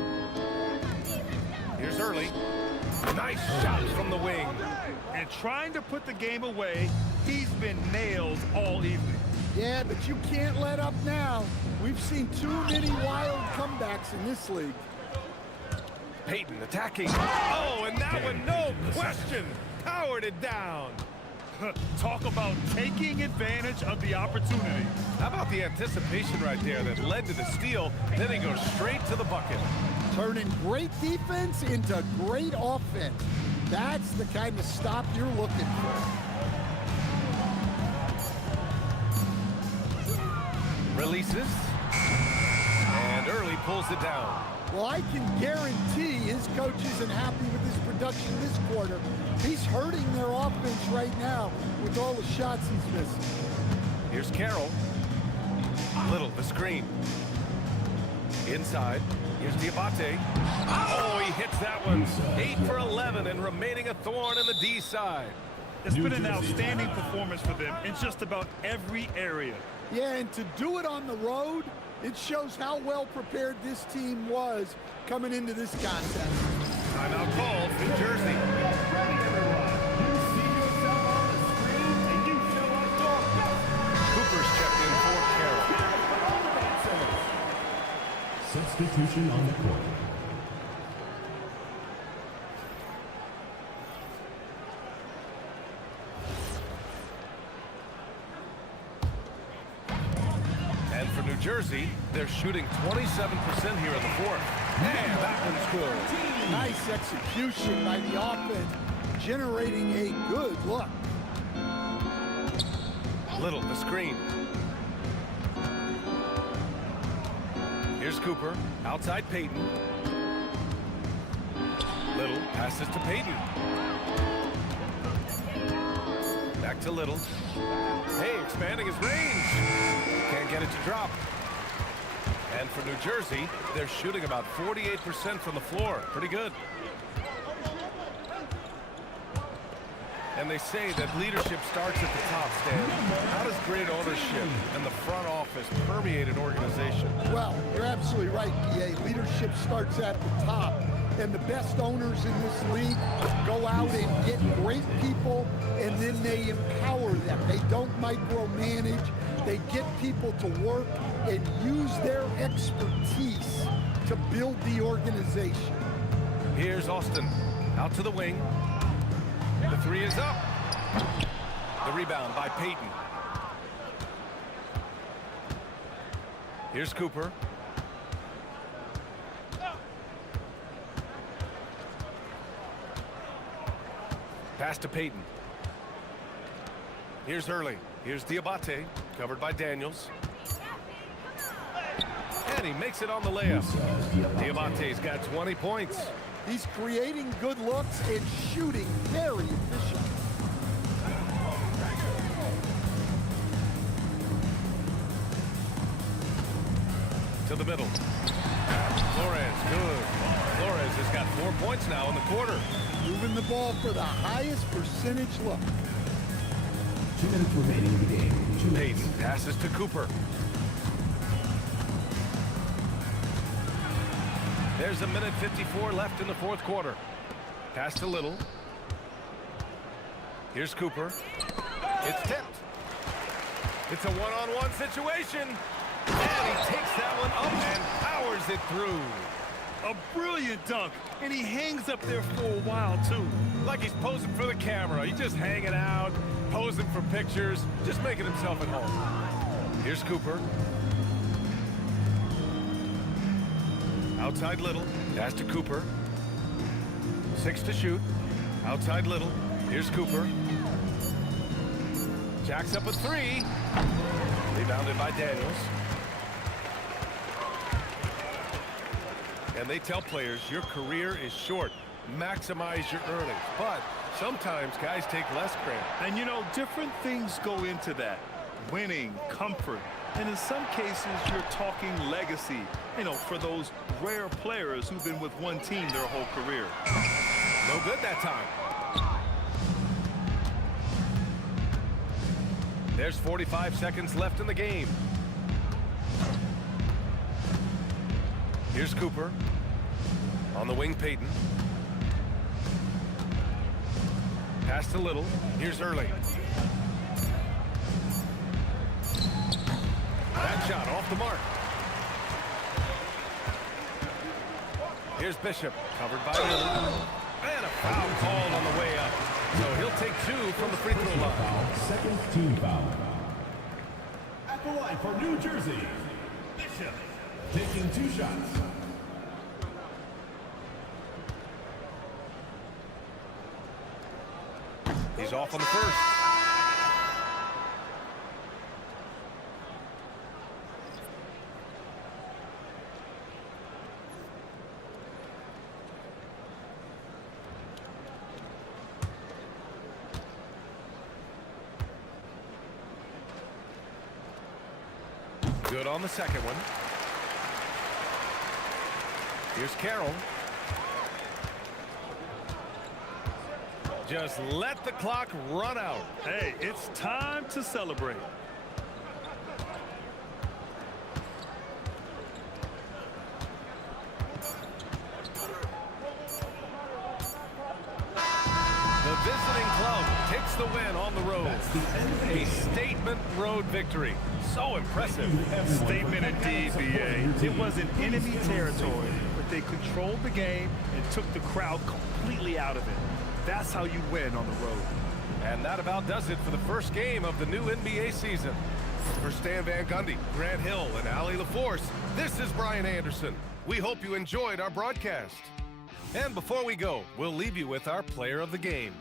Here's Hurley. Nice shots from the wing. And trying to put the game away, he's been nailed all evening. Yeah, but you can't let up now. We've seen too many wild comebacks in this league. Payton attacking. Oh, and that one, no question, powered it down. Talk about taking advantage of the opportunity. How about the anticipation right there that led to the steal? Then he goes straight to the bucket. Turning great defense into great offense. That's the kind of stop you're looking for. Releases. And Early pulls it down. Well, I can guarantee his coach isn't happy with his production this quarter. He's hurting their offense right now with all the shots he's missing. Here's Carroll. Little, the screen. Inside. Here's Diabate. Oh, he hits that one. 8 for 11 and remaining a thorn in the D side. It's been an outstanding performance for them in just about every area. Yeah, and to do it on the road, it shows how well prepared this team was coming into this contest. Timeout called, New Jersey. Cooper's checked in for Carroll. Substitution on the court. And for New Jersey, they're shooting 27% here in the 4th. And that one's good. Nice execution by the offense, generating a good look. Little, the screen. Here's Cooper, outside Payton. Little passes to Payton. Back to Little. Hey, expanding his range. Can't get it to drop. And for New Jersey, they're shooting about 48% from the floor. Pretty good. And they say that leadership starts at the top, Stan. How does great ownership and the front office permeate an organization? Well, you're absolutely right, PA. Leadership starts at the top. And the best owners in this league go out and get great people, and then they empower them. They don't micromanage. They get people to work and use their expertise to build the organization. Here's Austin, out to the wing. The 3 is up. The rebound by Payton. Here's Cooper. Pass to Payton. Here's Hurley. Here's Diabate, covered by Daniels. And he makes it on the layup. Diamante's got 20 points. He's creating good looks and shooting very efficient. To the middle. Flores, good. Flores has got 4 points now in the quarter. Moving the ball for the highest percentage look. 2 minutes remaining in the game. 2 minutes. Payton passes to Cooper. There's a minute 54 left in the fourth quarter. Pass to Little. Here's Cooper. It's tipped. It's a one-on-one situation. And he takes that one up and powers it through. A brilliant dunk, and he hangs up there for a while, too. Like he's posing for the camera. He's just hanging out, posing for pictures, just making himself at home. Here's Cooper. Outside Little. Pass to Cooper. 6 to shoot. Outside Little. Here's Cooper. Jacks up a 3. Rebounded by Daniels. And they tell players your career is short. Maximize your earnings. But sometimes guys take less credit. And, you know, different things go into that. Winning, comfort, and in some cases, you're talking legacy, you know, for those rare players who've been with one team their whole career. No good that time. There's 45 seconds left in the game. Here's Cooper. On the wing, Payton. Pass to Little. Here's Early. That shot off the mark. Here's Bishop. Covered by Little. And a foul called on the way up. So he'll take 2 from the free throw line. Second team foul. At the line for New Jersey, Bishop. Taking 2 shots. He's off on the first. Good on the second one. Here's Carroll. Just let the clock run out. Hey, it's time to celebrate. The visiting club takes the win on the road. A statement road victory. So impressive. Statement indeed, BA. It wasn't enemy territory, but they controlled the game and took the crowd completely out of it. That's how you win on the road. And that about does it for the first game of the new NBA season. For Stan Van Gundy, Grant Hill, and Allie LaForce, this is Brian Anderson. We hope you enjoyed our broadcast. And before we go, we'll leave you with our player of the game.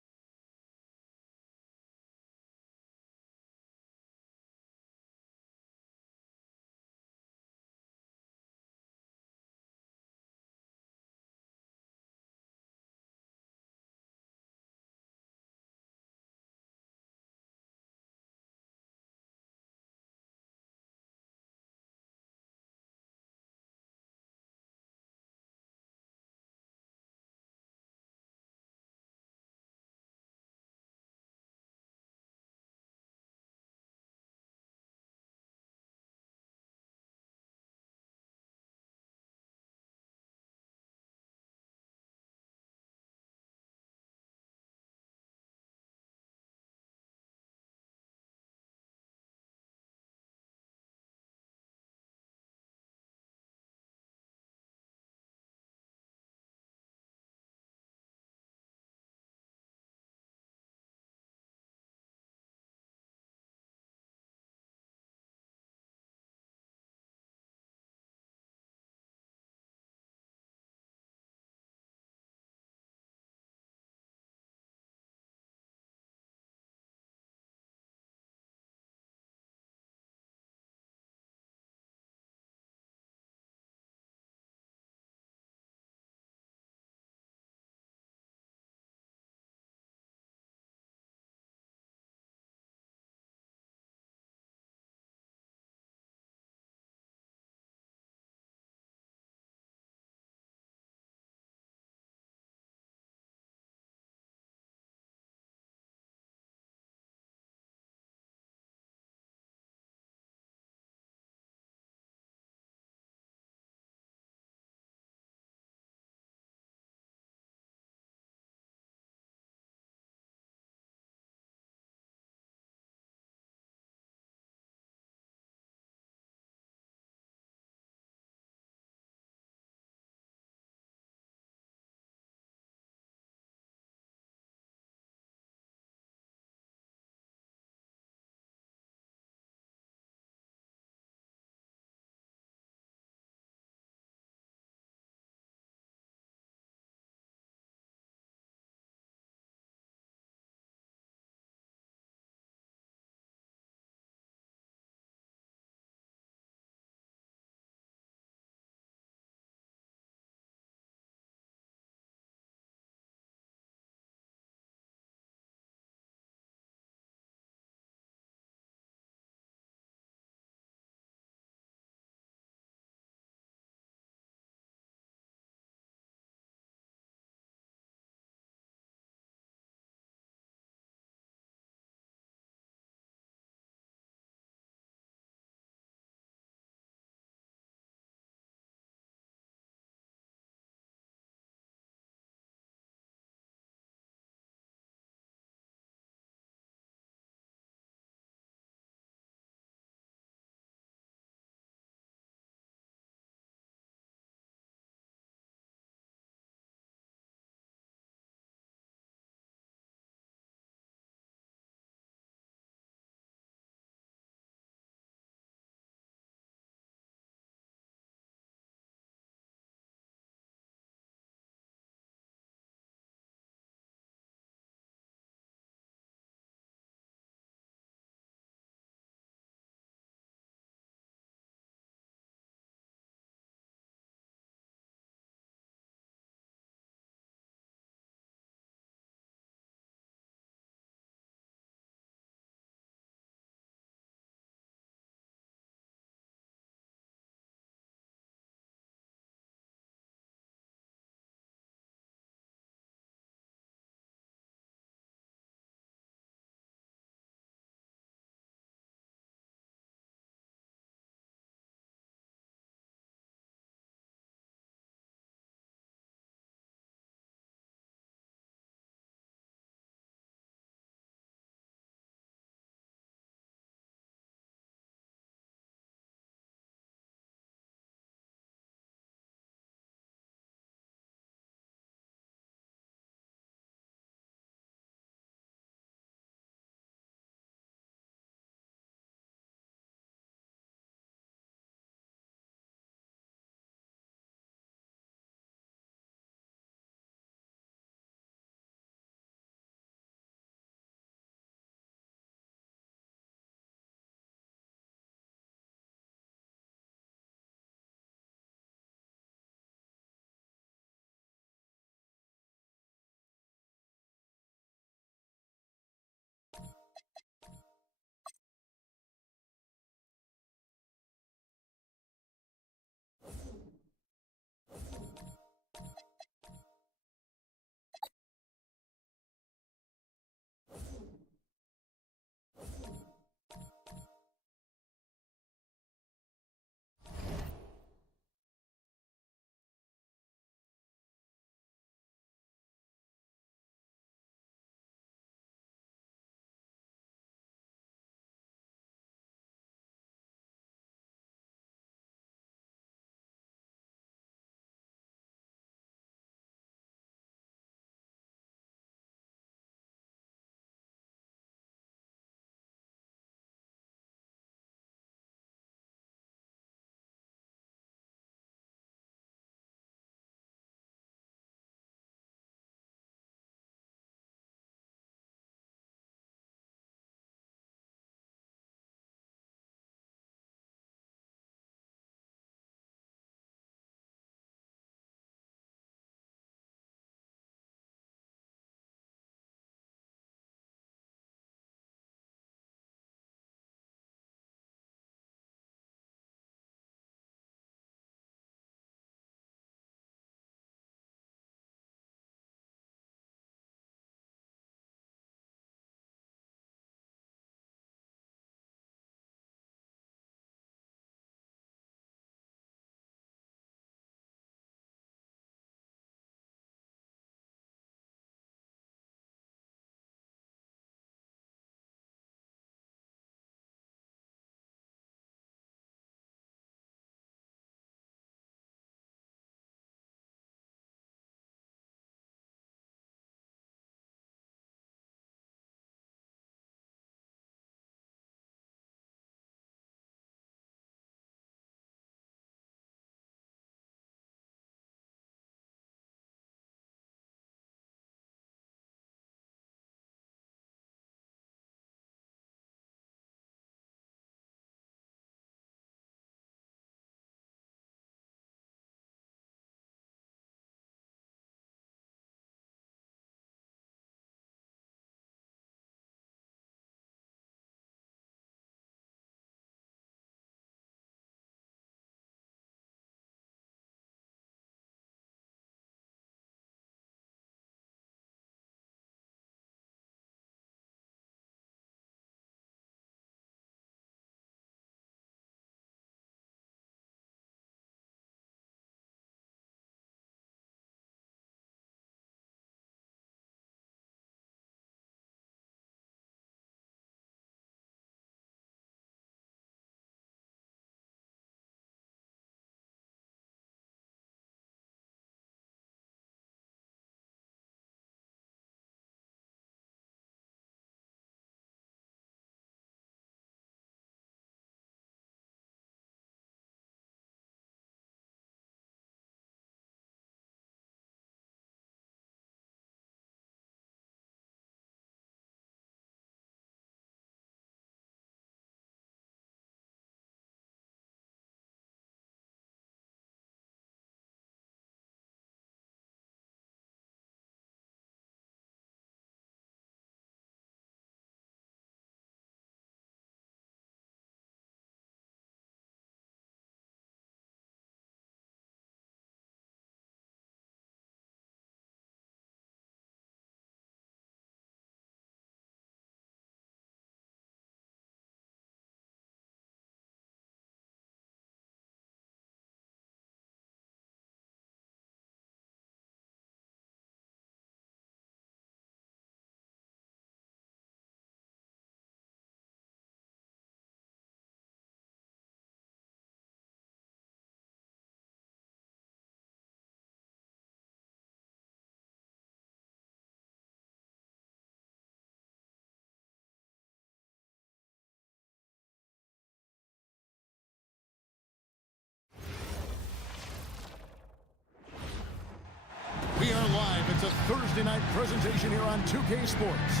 presentation here on 2K Sports.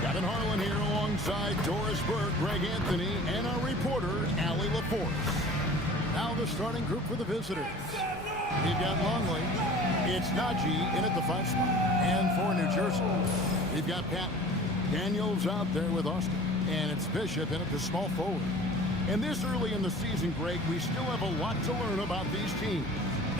Kevin Harlan here alongside Doris Burke, Greg Anthony, and our reporter, Allie LaForce. Now the starting group for the visitors. We've got Longley. It's Najee in at the 5 spot. And for New Jersey, we've got Patton. Daniels out there with Austin. And it's Bishop in at the small forward. And this early in the season, Greg, we still have a lot to learn about these teams.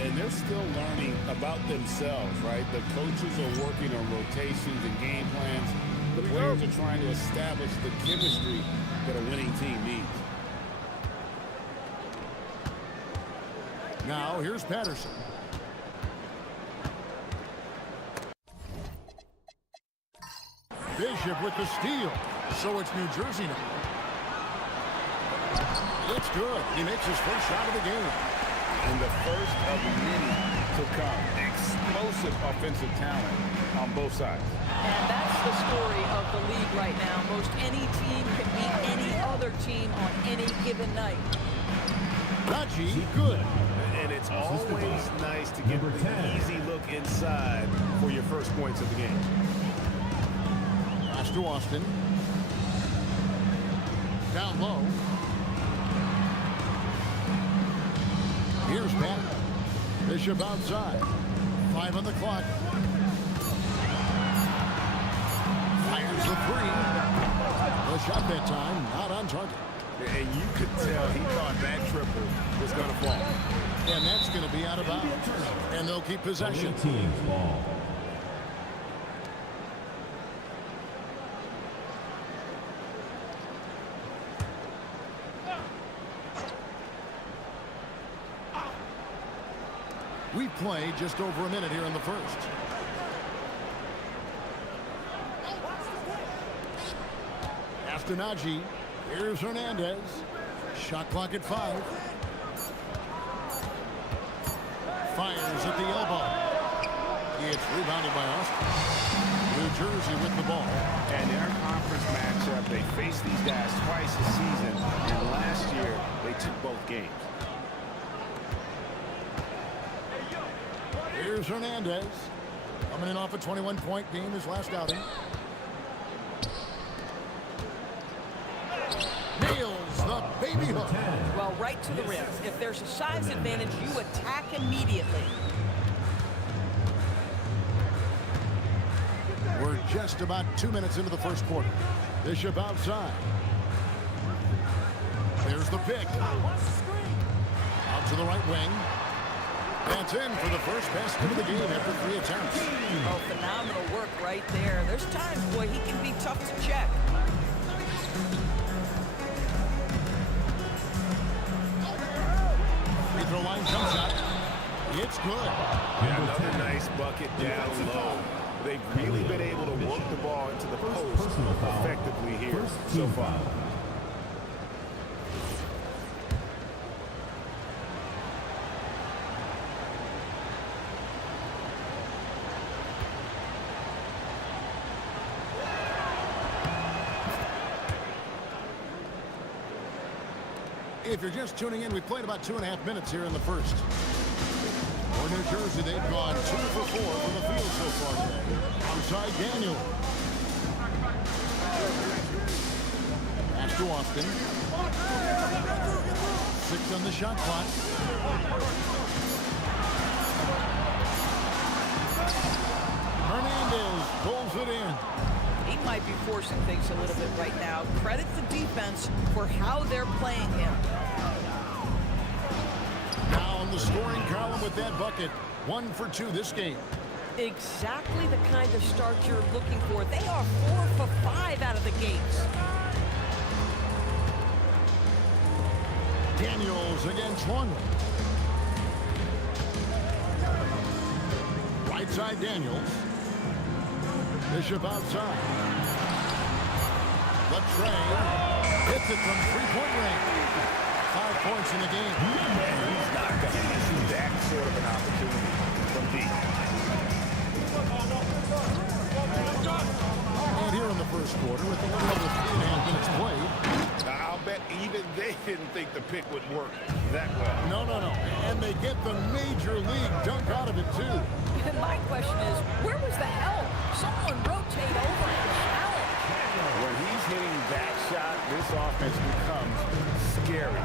And they're still learning about themselves, right? The coaches are working on rotations and game plans. The players are trying to establish the chemistry that a winning team needs. Now, here's Patterson. Bishop with the steal. So it's New Jersey now. It's good. He makes his first shot of the game. And the first of many to come. Explosive offensive talent on both sides. And that's the story of the league right now. Most any team can beat any other team on any given night. Najee, good. And it's always nice to get the easy look inside for your first points of the game. Pass to Austin. Down low. Here's Pat. Bishop outside. 5 on the clock. Fires the 3. The shot that time, not on target. And you could tell he thought that triple was going to fall. And that's going to be out of bounds. And they'll keep possession. Team's ball. We've played just over a minute here in the first. After Najee, here's Hernandez. Shot clock at 5. Fires at the elbow. It's rebounded by Austin. New Jersey with the ball. And in our conference matchup, they faced these guys twice a season. And last year, they took both games. Here's Hernandez. Coming in off a 21-point game his last outing. Nails the baby hook. Well, right to the rim. If there's a size advantage, you attack immediately. We're just about 2 minutes into the first quarter. Bishop outside. There's the pick. Out to the right wing. That's in for the first basket of the game after 3 attempts. Oh, phenomenal work right there. There's times, boy, he can be tough to check. Free throw line comes up. It's good. Another nice bucket down low. They've really been able to work the ball into the post effectively here so far. If you're just tuning in, we played about 2.5 minutes here in the first. For New Jersey, they've gone 2 for 4 from the field so far today. Outside Daniel. Pass to Austin. 6 on the shot clock. Hernandez pulls it in. He might be forcing things a little bit right now. Credit the defense for how they're playing him. Now in the scoring column with that bucket. 1 for 2 this game. Exactly the kind of start you're looking for. They are 4 for 5 out of the gates. Daniels against one. Right side Daniels. Bishop outside. The tray. Hits it from 3-point range. 5 points in the game. And he's not going to miss that sort of an opportunity from deep. And here in the first quarter, with a little over 3.5 minutes played. I'll bet even they didn't think the pick would work that well. No. And they get the major league dunk out of it, too. And my question is, where was the help? Someone rotate over and challenge. When he's hitting that shot, this offense becomes scary,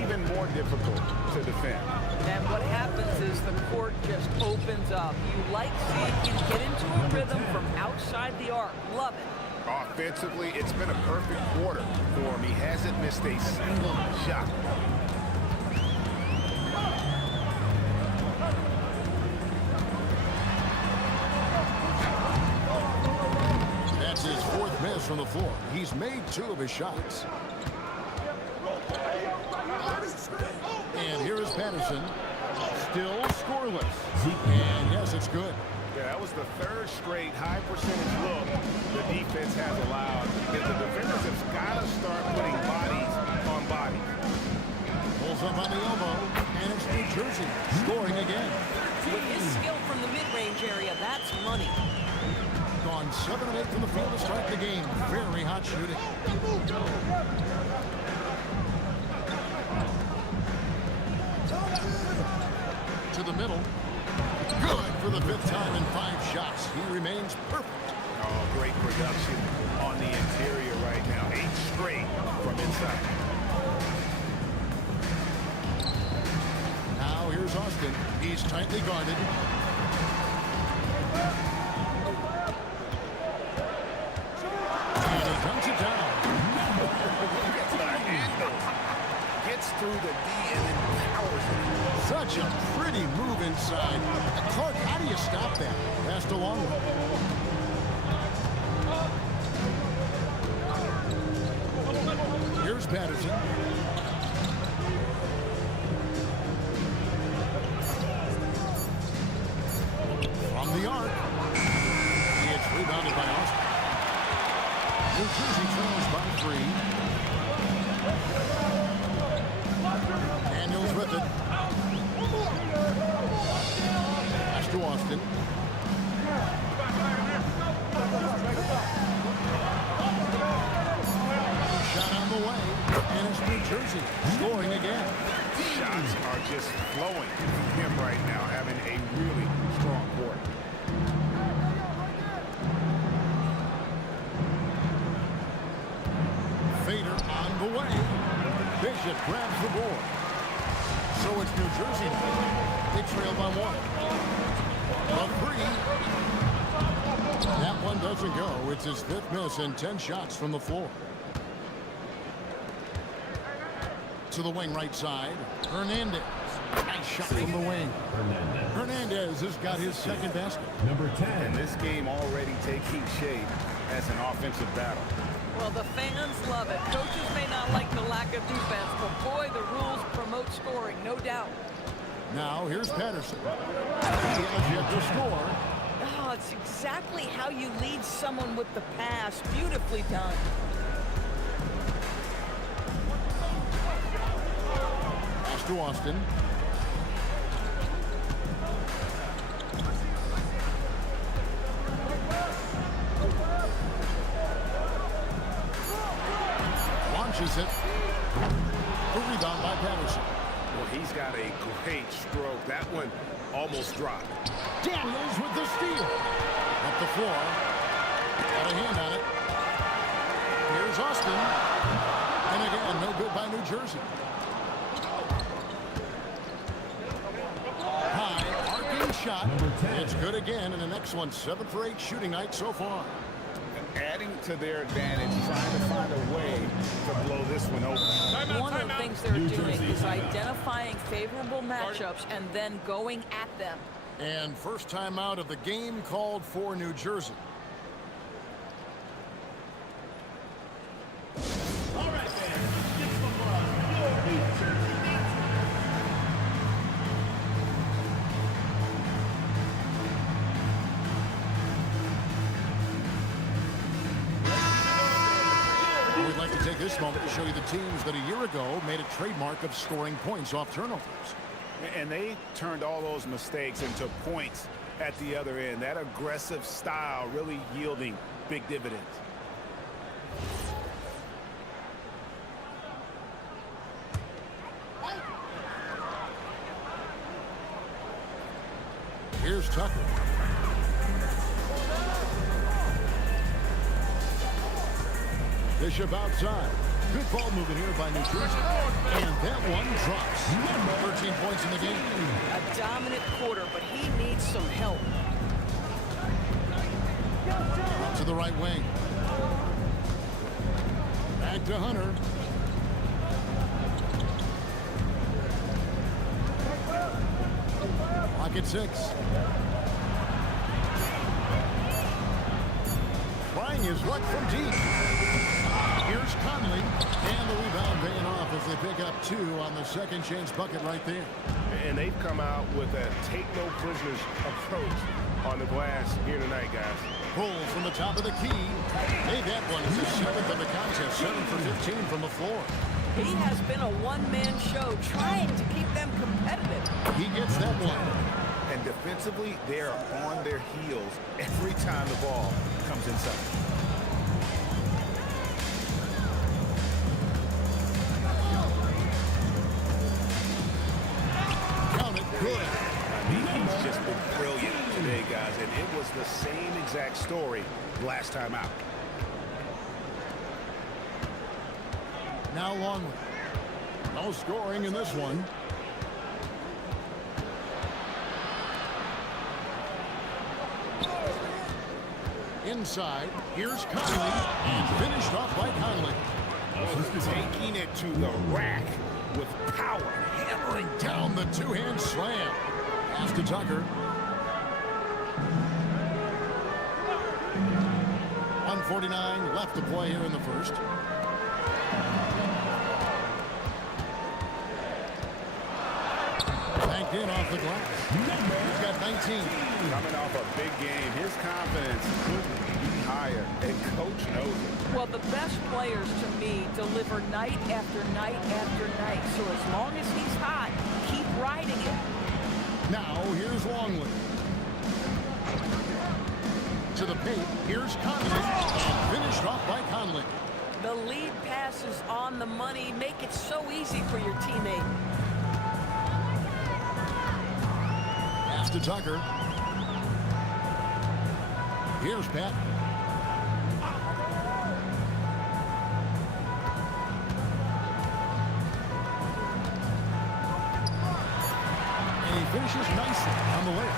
even more difficult to defend. And what happens is the court just opens up. You like seeing him get into a rhythm from outside the arc. Love it. Offensively, it's been a perfect quarter for him. He hasn't missed a single shot. That's his fourth miss from the floor. He's made 2 of his shots. And here is Patterson. Still scoreless. And yes, it's good. Yeah, that was the 3rd straight high percentage look the defense has allowed. And the defenders have got to start putting bodies on bodies. Pulls up on the elbow, and it's New Jersey scoring again. With his skill from the mid-range area, that's money. Gone 7 of 8 from the field to start the game. Very hot shooting. To the middle. Good for the 5th time in 5 shots. He remains perfect. Oh, great production on the interior right now. 8 straight from inside. Now here's Austin. He's tightly guarded. And he dunks it down. Gets the handles. Gets through the D and then powers it. Such a pretty move inside. Clark, how do you stop that? Passed along. Here's Patterson. From the arc. It's rebounded by Austin. New Jersey trails by 3. Daniels with it. Pass to Austin. Shot on the way. And it's New Jersey scoring again. Shots are just flowing from him right now, having a really strong quarter. Fader on the way. Bishop grabs the board. So it's New Jersey now. They trail by 1. A 3. That one doesn't go. It's his 5th miss and 10 shots from the floor. To the wing right side. Hernandez. Nice shot from the wing. Hernandez has got his 2nd basket. Number 10. And this game already taking shape as an offensive battle. Well, the fans love it. Coaches may not like the lack of defense, but boy, the rules promote scoring, no doubt. Now here's Patterson. He has yet to score. Oh, it's exactly how you lead someone with the pass. Beautifully done. Pass to Austin. Launches it. A rebound by Patterson. Well, he's got a great stroke. That one almost dropped. Daniels with the steal. Up the floor. Got a hand on it. Here's Austin. And again, no good by New Jersey. High, arcing shot. It's good again, and the next one, 7 for 8 shooting night so far. Adding to their advantage, trying to find a way to blow this one open. One of the things they're doing is identifying favorable matchups and then going at them. And first time out of the game called for New Jersey. All right, man. It's LeBron, your New Jersey Nets. We'd like to take this moment to show you the teams that a year ago made a trademark of scoring points off turnovers. And they turned all those mistakes into points at the other end. That aggressive style really yielding big dividends. Here's Tucker. Bishop outside. Good ball movement here by New Jersey. And that one drops. 13 points in the game. A dominant quarter, but he needs some help. Out to the right wing. Back to Hunter. Clock at 6. Trying his luck from deep. Here's Conley. And the rebound paying off as they pick up 2 on the second chance bucket right there. And they've come out with a take-no-prisoners approach on the glass here tonight, guys. Pull from the top of the key. Hey, that one is the 7th of the contest. 7 for 15 from the floor. He has been a one-man show trying to keep them competitive. He gets that one. And defensively, they are on their heels every time the ball comes inside. Count it, good. I mean, he's just been brilliant today, guys, and it was the same exact story last time out. Now Longley. No scoring in this one. Inside, here's Conley, and finished off by Conley. Taking it to the rack with power. Hammering down the two-hand slam. Pass to Tucker. 1:49 left to play here in the first. Banked in off the glass. He's got 19. Coming off a big game, his confidence couldn't be higher, and Coach knows it. Well, the best players, to me, deliver night after night after night. So as long as he's hot, keep riding it. Now, here's Longley. To the paint, here's Conley, and finished off by Conley. The lead pass is on the money. Make it so easy for your teammate. Pass to Tucker. Here's Pat. And he finishes nicely on the way.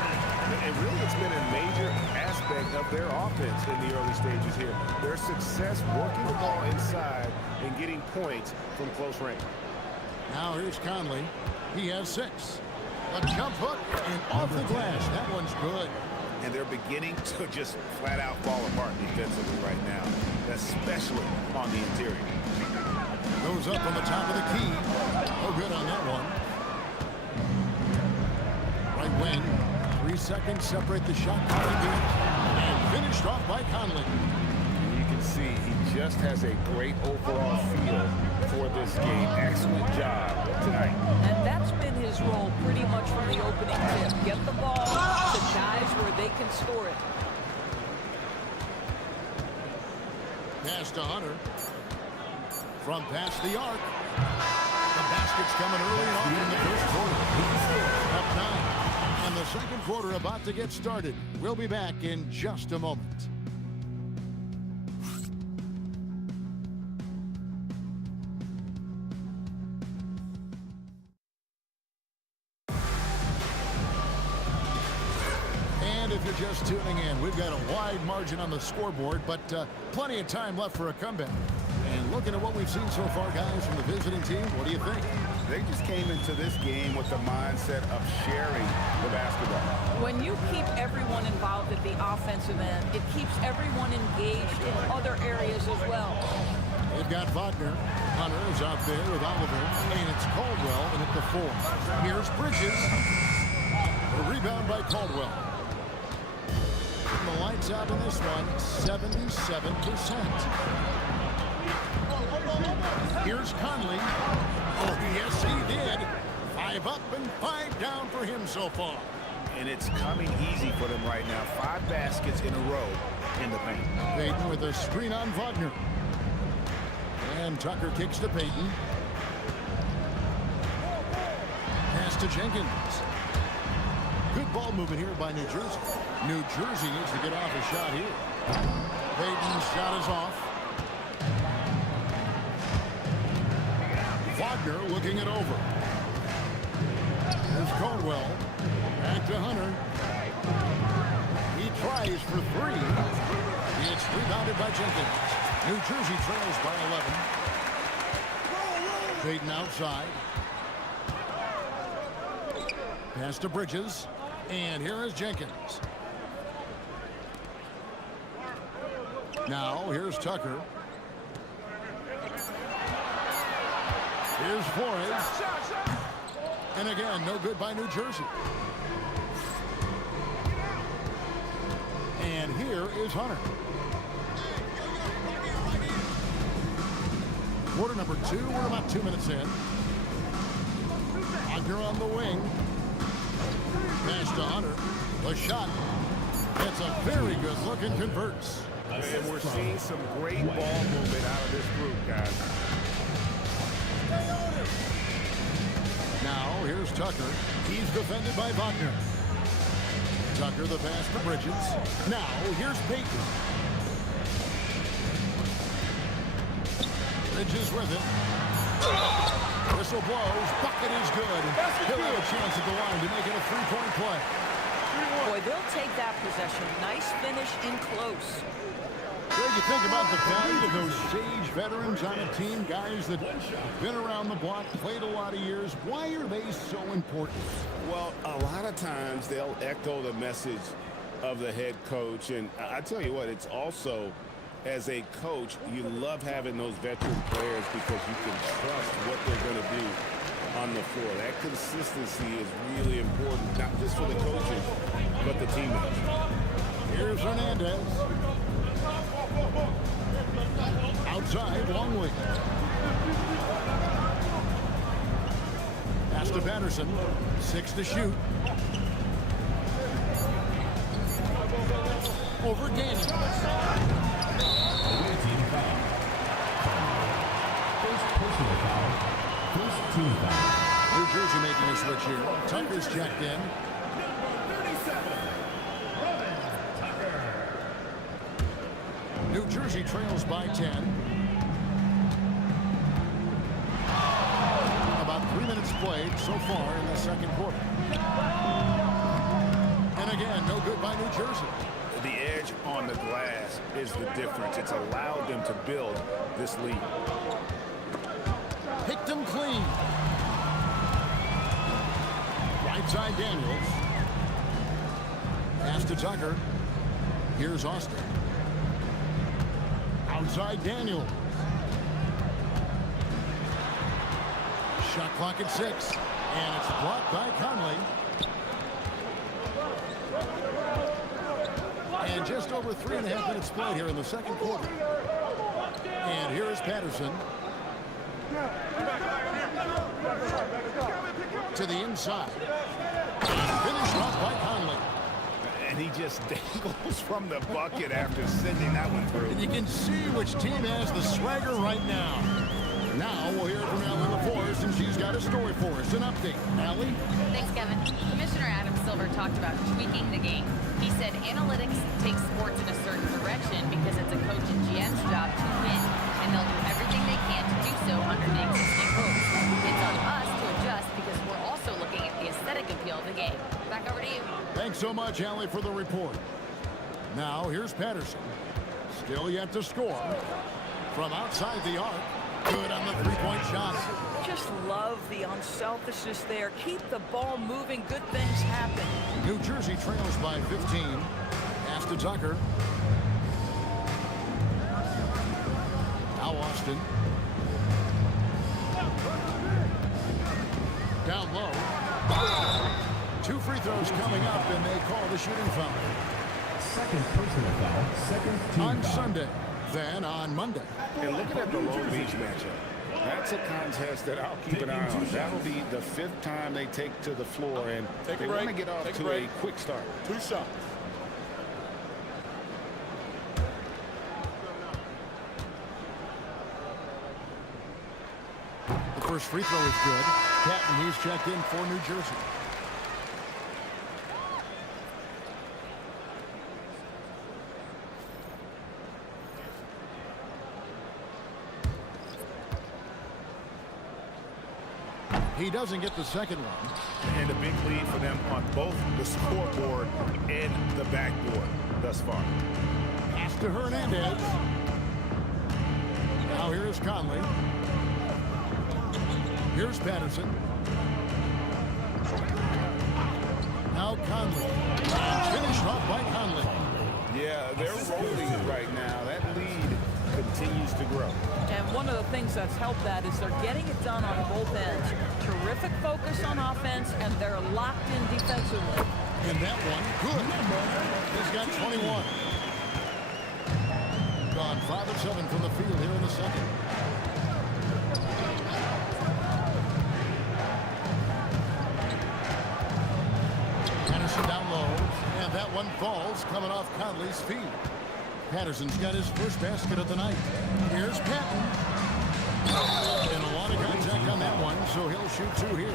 And really, it's been a major aspect of their offense in the early stages here. Their success working the ball inside and getting points from close range. Now here's Conley. He has 6. A jump hook and off the glass. That one's good. And they're beginning to just flat out fall apart defensively right now, especially on the interior. Goes up on the top of the key. Oh, good on that one. Right wing. 3 seconds separate the shot clock and finished off by Conley. You can see he just has a great overall feel for this game. Excellent job tonight. And that's been his role pretty much from the opening tip. Get the ball to guys where they can score it. Pass to Hunter. From past the arc. The basket's coming early and often in the first quarter. Up 9. And the second quarter about to get started. We'll be back in just a moment. And if you're just tuning in, we've got a wide margin on the scoreboard, but plenty of time left for a comeback. And looking at what we've seen so far, guys, from the visiting team, what do you think? They just came into this game with the mindset of sharing the basketball. When you keep everyone involved at the offensive end, it keeps everyone engaged in other areas as well. They've got Wagner. Hunter is out there with Oliver, and it's Caldwell in at the 4. Here's Bridges. A rebound by Caldwell. And the lights out in this one, 77%. Here's Conley. Oh, yes, he did. 5 up and 5 down for him so far. And it's coming easy for them right now. 5 baskets in a row in the paint. Payton with a screen on Wagner. And Tucker kicks to Payton. Pass to Jenkins. Good ball movement here by New Jersey. New Jersey needs to get off a shot here. Payton's shot is off. Wagner looking it over. Here's Caldwell. Back to Hunter. He tries for three. It's rebounded by Jenkins. New Jersey trails by 11. Payton outside. Pass to Bridges. And here is Jenkins. Now here's Tucker. Here's Flores. And again, no good by New Jersey. And here is Hunter. Quarter number 2. We're about 2 minutes in. Wagner on the wing. Pass to Hunter. The shot. It's a very good look and converts. And we're seeing some great ball movement out of this group, guys. Now here's Tucker. He's defended by Wagner. Tucker the pass to Bridges. Now here's Payton. Bridges with it. Whistle blows. Bucket is good. He'll have a chance at the line to make it a three-point play. Boy, they'll take that possession. Nice finish in close. Greg, you think about the value of those sage veterans on a team, guys that have been around the block, played a lot of years. Why are they so important? Well, a lot of times they'll echo the message of the head coach. And I tell you what, it's also, as a coach, you love having those veteran players because you can trust what they're going to do on the floor. That consistency is really important, not just for the coaches, but the teammates. Here's Hernandez. Outside, Longley. Pass to Patterson. 6 to shoot. Over Daniels. Team foul. First personal foul. First team foul. New Jersey making a switch here. Tucker's checked in. New Jersey trails by 10. About 3 minutes played so far in the second quarter. And again, no good by New Jersey. The edge on the glass is the difference. It's allowed them to build this lead. Picked them clean. Right side Daniels. Pass to Tucker. Here's Austin. Outside Daniels. Shot clock at 6. And it's blocked by Conley. And just over 3.5 minutes played here in the second quarter. And here is Patterson. To the inside. Finished off by Conley. And he just dangles from the bucket after sending that one through. And you can see which team has the swagger right now. Now we'll hear from Allie LaForce, and she's got a story for us. An update. Allie? Thanks, Kevin. Commissioner Adam Silver talked about tweaking the game. He said analytics take sports in a certain direction because it's a coach and GM's job to win, and they'll do everything they can to do so under the existing rules. It's on us to adjust because we're also looking at the aesthetic appeal of the game. Back over to you. Thanks so much, Allie, for the report. Now here's Patterson. Still yet to score. From outside the arc. Good on the three-point shot. Just love the unselfishness there. Keep the ball moving. Good things happen. New Jersey trails by 15. Pass to Tucker. Now Austin. Down low. 2 free throws coming up, and they call the shooting foul. Second personal foul. Second team on foul. Sunday, then on Monday. And looking at the Long Beach matchup, that's a contest that I'll keep an eye on. That'll be the 5th time they take to the floor, and they want to get off to a quick start. 2 shots. The first free throw is good. Captain, he's checked in for New Jersey. He doesn't get the second one. And a big lead for them on both the scoreboard and the backboard thus far. Pass to Hernandez. Now here's Conley. Here's Patterson. Now Conley. Finished off by Conley. Yeah, they're rolling right now. That lead continues to grow. And one of the things that's helped that is they're getting it done on both ends. Terrific focus on offense, and they're locked in defensively. And that one, good. He's got 21. Gone 5 of 7 from the field here in the second. Patterson down low, and that one falls coming off Conley's feet. Patterson's got his first basket of the night. Here's Patton. And a lot of contact on that one, so he'll shoot 2 here.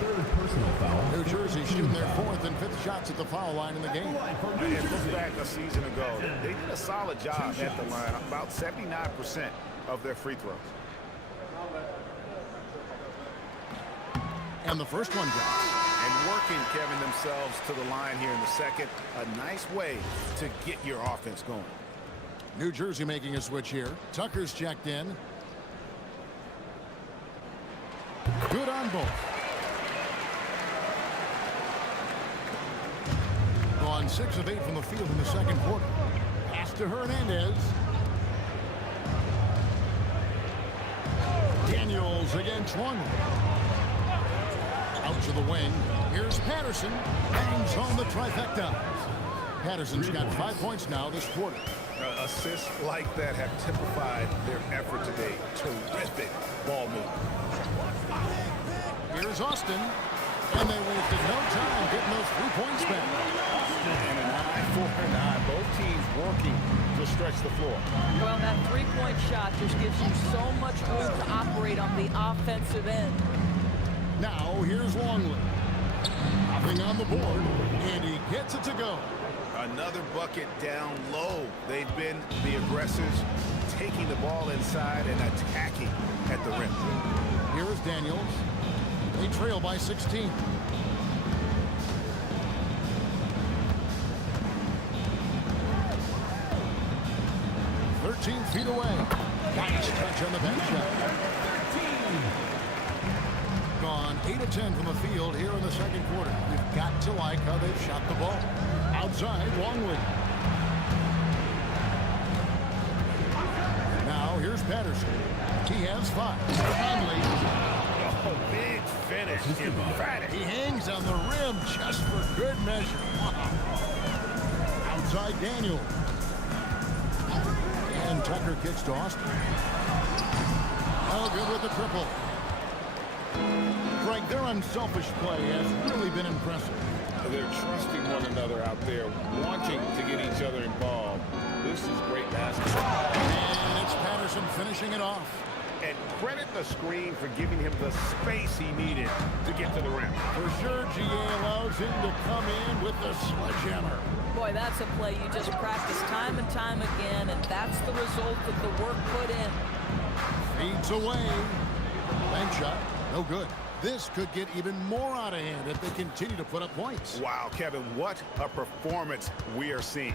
Third personal foul. New Jersey shooting their 4th and 5th shots at the foul line in the game. And look back a season ago. They did a solid job at the line, about 79% of their free throws. And the first one drops. And working, Kevin, themselves to the line here in the second. A nice way to get your offense going. New Jersey making a switch here. Tucker's checked in. Good on both. Gone 6 of 8 from the field in the second quarter. Pass to Hernandez. Daniels against one. Out to the wing. Here's Patterson. Hangs on the trifecta. Patterson's got 5 points now this quarter. Assists like that have typified their effort today. Terrific ball movement. Here's Austin. And they wasted no time getting those 3 points back. And an eye for an eye. Both teams working to stretch the floor. Well, that 3-point shot just gives you so much room to operate on the offensive end. Now here's Longley. Nothing on the board, and he gets it to go. Another bucket down low. They've been the aggressors, taking the ball inside and attacking at the rim. Here is Daniels. They trail by 16. Feet away. Nice touch on the bench shot. Gone 8 of 10 from the field here in the second quarter. You've got to like how they've shot the ball. Outside, Longley. Now here's Patterson. He has 5. Conley. Oh, big finish. Emphatic. He hangs on the rim just for good measure. Wow. Outside, Daniel. And Tucker kicks to Austin. Oh, good with the triple. Frank, their unselfish play has really been impressive. They're trusting one another out there, wanting to get each other involved. This is great basketball. And it's Patterson finishing it off. And credit the screen for giving him the space he needed to get to the rim. For sure, GA allows him to come in with the sledgehammer. Boy, that's a play you just practice time and time again, and that's the result of the work put in. Feeds away. Bank shot, no good. This could get even more out of hand if they continue to put up points. Wow, Kevin, what a performance we are seeing.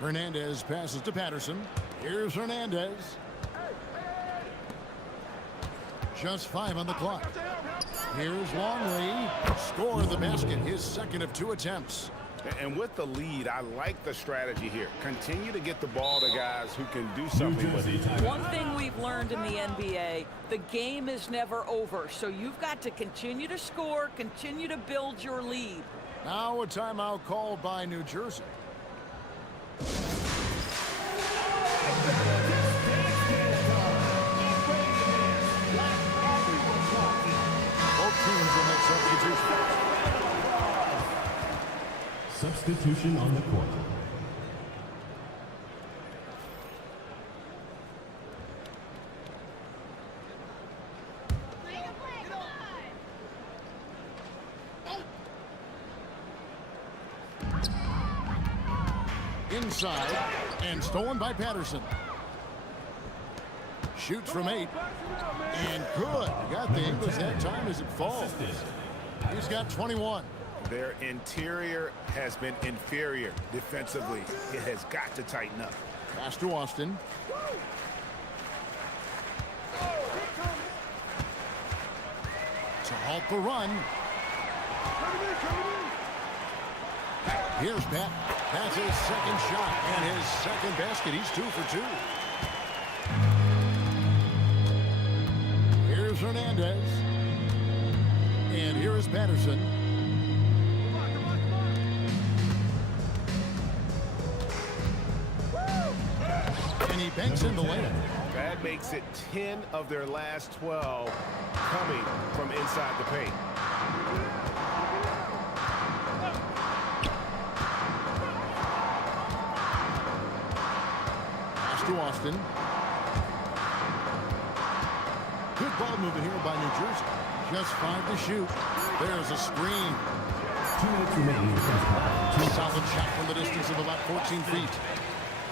Hernandez passes to Patterson. Here's Hernandez. Just 5 on the clock. Here's Longley. Score the basket, his second of 2 attempts. And with the lead, I like the strategy here. Continue to get the ball to guys who can do something with it. One thing we've learned in the NBA, the game is never over. So you've got to continue to score, continue to build your lead. Now a timeout called by New Jersey. Both teams will make substitutions. Substitution on the court. Inside and stolen by Patterson. Shoots from 8. And good. He got the English that time as it falls. He's got 21. Their interior has been inferior defensively. It has got to tighten up. Pass to Austin. To halt the run. Here's Pat. That's his second shot and his second basket. He's 2 for 2. Here's Hernandez. And here is Patterson. And he banks in the layup. That makes it 10 of their last 12 coming from inside the paint. Pass to Austin. Good ball movement here by New Jersey. Just 5 to shoot. There's a screen. 2 minutes remaining. Solid shot from the distance of about 14 feet.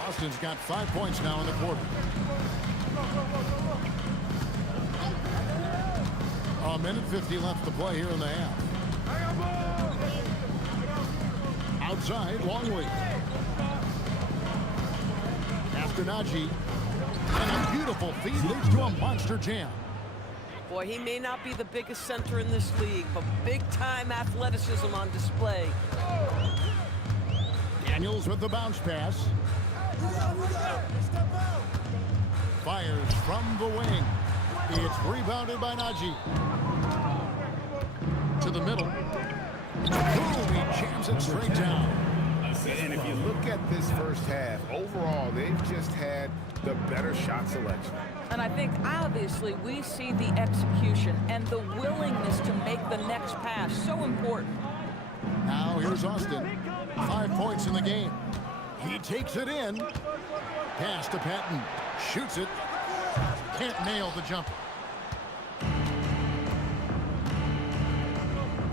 Austin's got 5 points now in the quarter. A minute 50 left to play here in the half. Outside, Longley. After Najee. And a beautiful feed leads to a monster jam. Boy, he may not be the biggest center in this league, but big-time athleticism on display. Daniels with the bounce pass. Fires from the wing. It's rebounded by Najee. To the middle. Boom, he jams it straight down. And if you look at this first half, overall, they've just had the better shot selection. And I think, obviously, we see the execution and the willingness to make the next pass so important. Now here's Austin. 5 points in the game. He takes it in. Pass to Patton. Shoots it. Can't nail the jumper.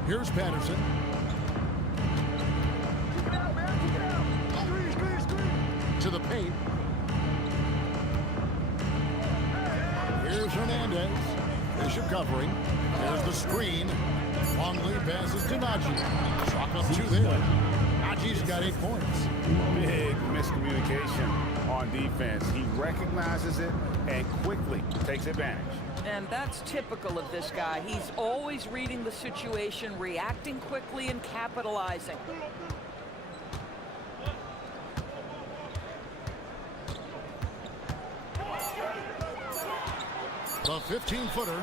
Here's Patterson. To the paint. Here's Hernandez. Bishop covering. There's the screen. Longley passes to Najee. Chalk up 2 there. Najee's got 8 points. Big miscommunication on defense. He recognizes it and quickly takes advantage. And that's typical of this guy. He's always reading the situation, reacting quickly, and capitalizing. The 15-footer.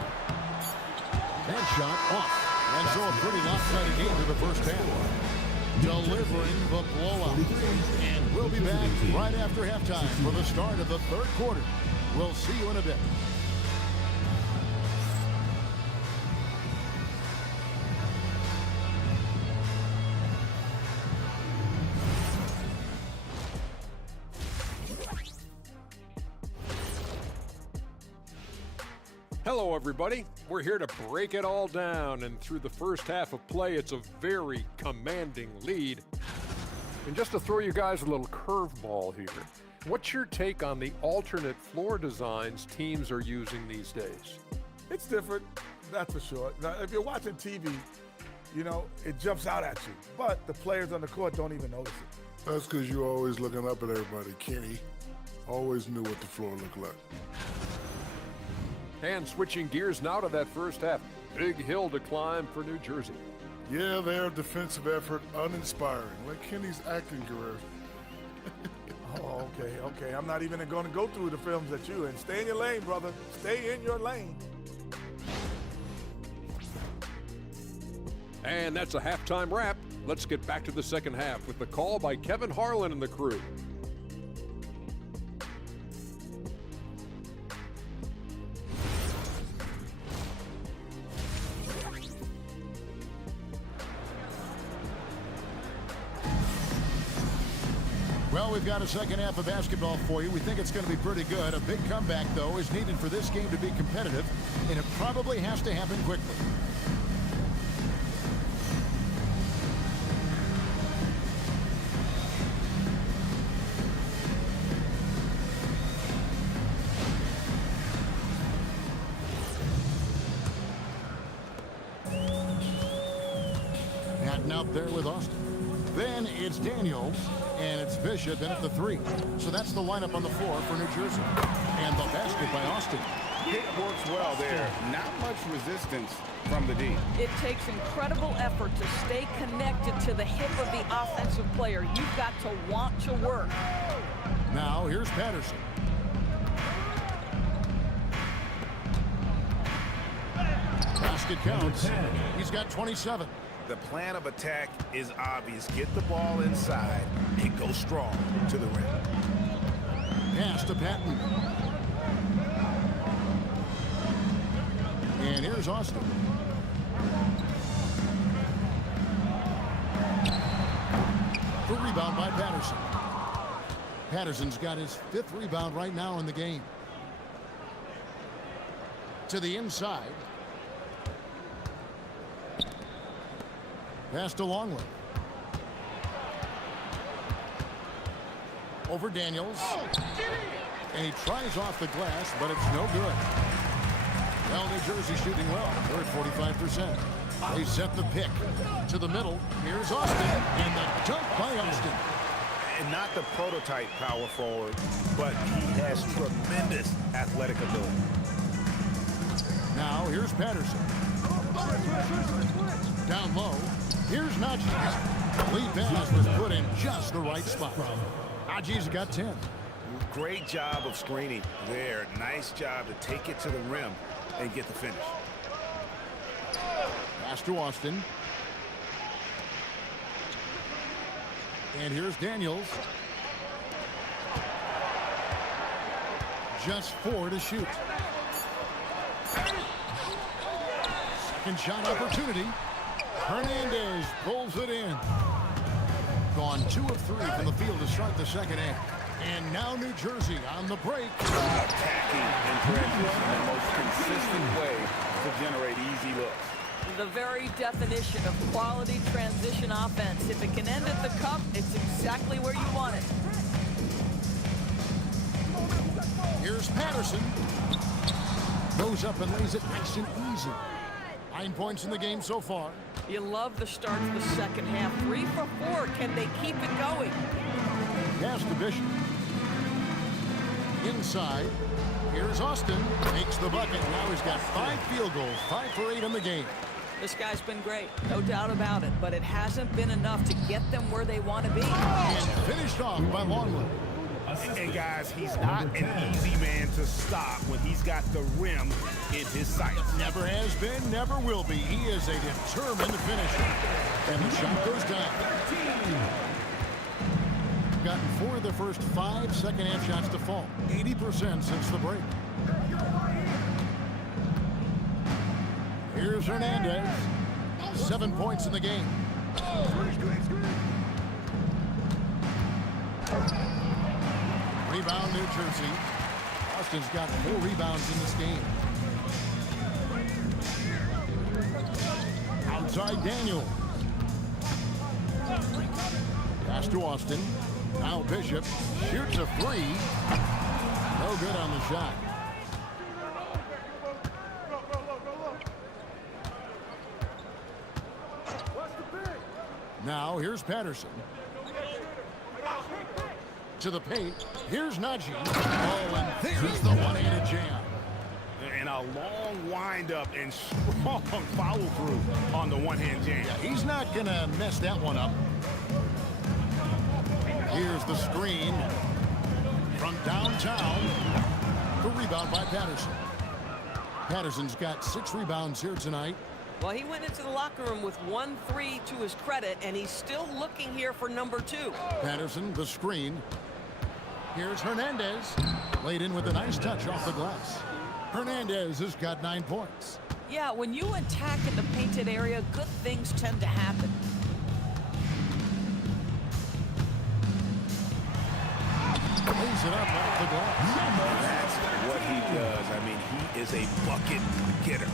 That shot off. And so a pretty lopsided game to the first half. Delivering the blowout. And we'll be back right after halftime for the start of the third quarter. We'll see you in a bit. Hello, everybody. We're here to break it all down, and through the first half of play, it's a very commanding lead. And just to throw you guys a little curveball here, what's your take on the alternate floor designs teams are using these days? It's different, that's for sure. Now, if you're watching TV, you know, it jumps out at you. But the players on the court don't even notice it. That's because you're always looking up at everybody, Kenny. Always knew what the floor looked like. And switching gears now to that first half. Big hill to climb for New Jersey. Yeah, their defensive effort uninspiring, like Kenny's acting career. Oh, okay. I'm not even going to go through the films that you in. Stay in your lane, brother. Stay in your lane. And that's a halftime wrap. Let's get back to the second half with the call by Kevin Harlan and the crew. Well, we've got a second half of basketball for you. We think it's going to be pretty good. A big comeback, though, is needed for this game to be competitive, and it probably has to happen quickly. out there with Austin. Then it's Daniels, and it's Bishop in at the 3. So that's the lineup on the floor for New Jersey. And the basket by Austin. Pick works well there. Not much resistance from the D. It takes incredible effort to stay connected to the hip of the offensive player. You've got to want to work. Now here's Patterson. Basket counts. He's got 27. The plan of attack is obvious. Get the ball inside and go strong to the rim. Pass to Patton. And here's Austin. The rebound by Patterson. Patterson's got his 5th rebound right now in the game. To the inside. Pass to Longley. Over Daniels. And he tries off the glass, but it's no good. Well, New Jersey shooting well. They're at 45%. They set the pick to the middle. Here's Austin, and the dunk by Austin. And not the prototype power forward, but he has tremendous athletic ability. Now here's Patterson. Down low. Here's Najee. Lead pass was put in just the right spot. Najee's got 10. Great job of screening there. Nice job to take it to the rim and get the finish. Pass to Austin. And here's Daniels. Just 4 to shoot. Second shot opportunity. Hernandez pulls it in. Gone 2 of 3 from the field to start the second half. And now New Jersey on the break. Attacking in transition, the most consistent way to generate easy looks. The very definition of quality transition offense. If it can end at the cup, it's exactly where you want it. Here's Patterson. Goes up and lays it nice and easy. 9 points in the game so far. You love the start to the second half. 3 for 4. Can they keep it going? Pass to Bishop. Inside. Here's Austin. Makes the bucket. Now he's got 5 field goals. 5 for 8 in the game. This guy's been great, no doubt about it, but it hasn't been enough to get them where they want to be. And finished off by Longley. And guys, he's not an easy man to stop when he's got the rim in his sights. Never has been, never will be. He is a determined finisher. And the shot goes down. Gotten 4 of the first 5 second-half shots to fall. 80% since the break. Here's Hernandez. 7 points in the game. Rebound, New Jersey. Austin's got 4 rebounds in this game. Outside Daniel. Pass to Austin. Now Bishop shoots a 3. No good on the shot. Now here's Patterson. To the paint. Here's Najee. Oh, and there's the one-handed jam. And a long windup and strong follow-through on the one-hand jam. Yeah, he's not going to mess that one up. Here's the screen from downtown. The rebound by Patterson. Patterson's got 6 rebounds here tonight. Well, he went into the locker room with 1 3 to his credit, and he's still looking here for number 2. Patterson, the screen. Here's Hernandez. Laid in with a nice touch off the glass. Hernandez has got 9 points. Yeah, when you attack in the painted area, good things tend to happen. Lays it up off the glass. That's what he does. I mean, he is a bucket getter.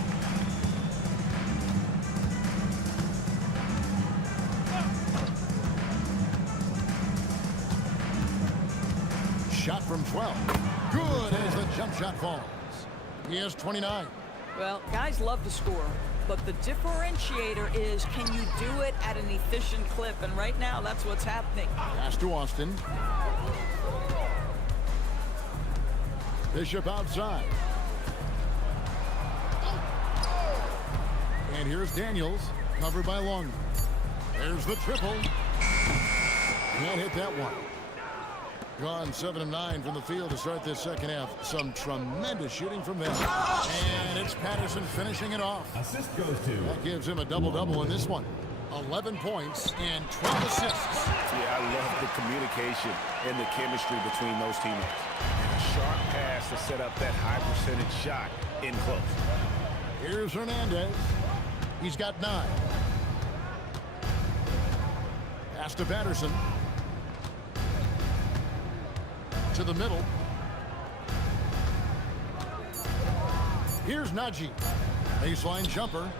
Shot from 12. Good as the jump shot falls. He has 29. Well, guys love to score. but the differentiator is, can you do it at an efficient clip? And right now, that's what's happening. Pass to Austin. Bishop outside. And here's Daniels, covered by Long. There's the triple. Can't hit that one. Gone 7 of 9 from the field to start this second half. Some tremendous shooting from them. And it's Patterson finishing it off. Assist goes to. That gives him a double-double in this one. 11 points and 12 assists. Yeah, I love the communication and the chemistry between those teammates. And a sharp pass to set up that high percentage shot in close. Here's Hernandez. He's got 9. Pass to Patterson. To the middle. Here's Najee. Baseline jumper.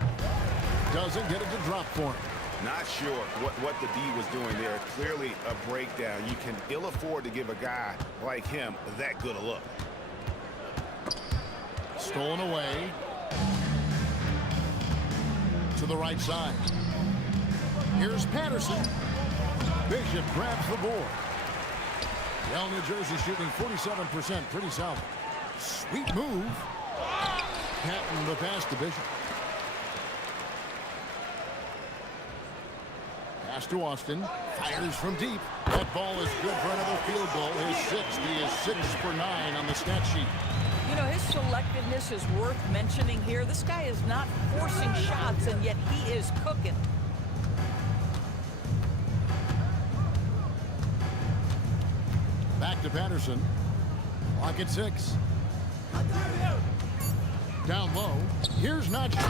Doesn't get it to drop for him. Not sure what the D was doing there. Clearly a breakdown. You can ill afford to give a guy like him that good a look. Stolen away. To the right side. Here's Patterson. Bishop grabs the board. Well, New Jersey shooting 47%. Pretty solid. Sweet move. Patton the pass to Bishop. Pass to Austin. Fires from deep. That ball is good for another field goal. His 6th. He is 6 for 9 on the stat sheet. You know, his selectiveness is worth mentioning here. This guy is not forcing shots, and yet he is cooking. Back to Patterson. Clock at 6. Down low. Here's Najee.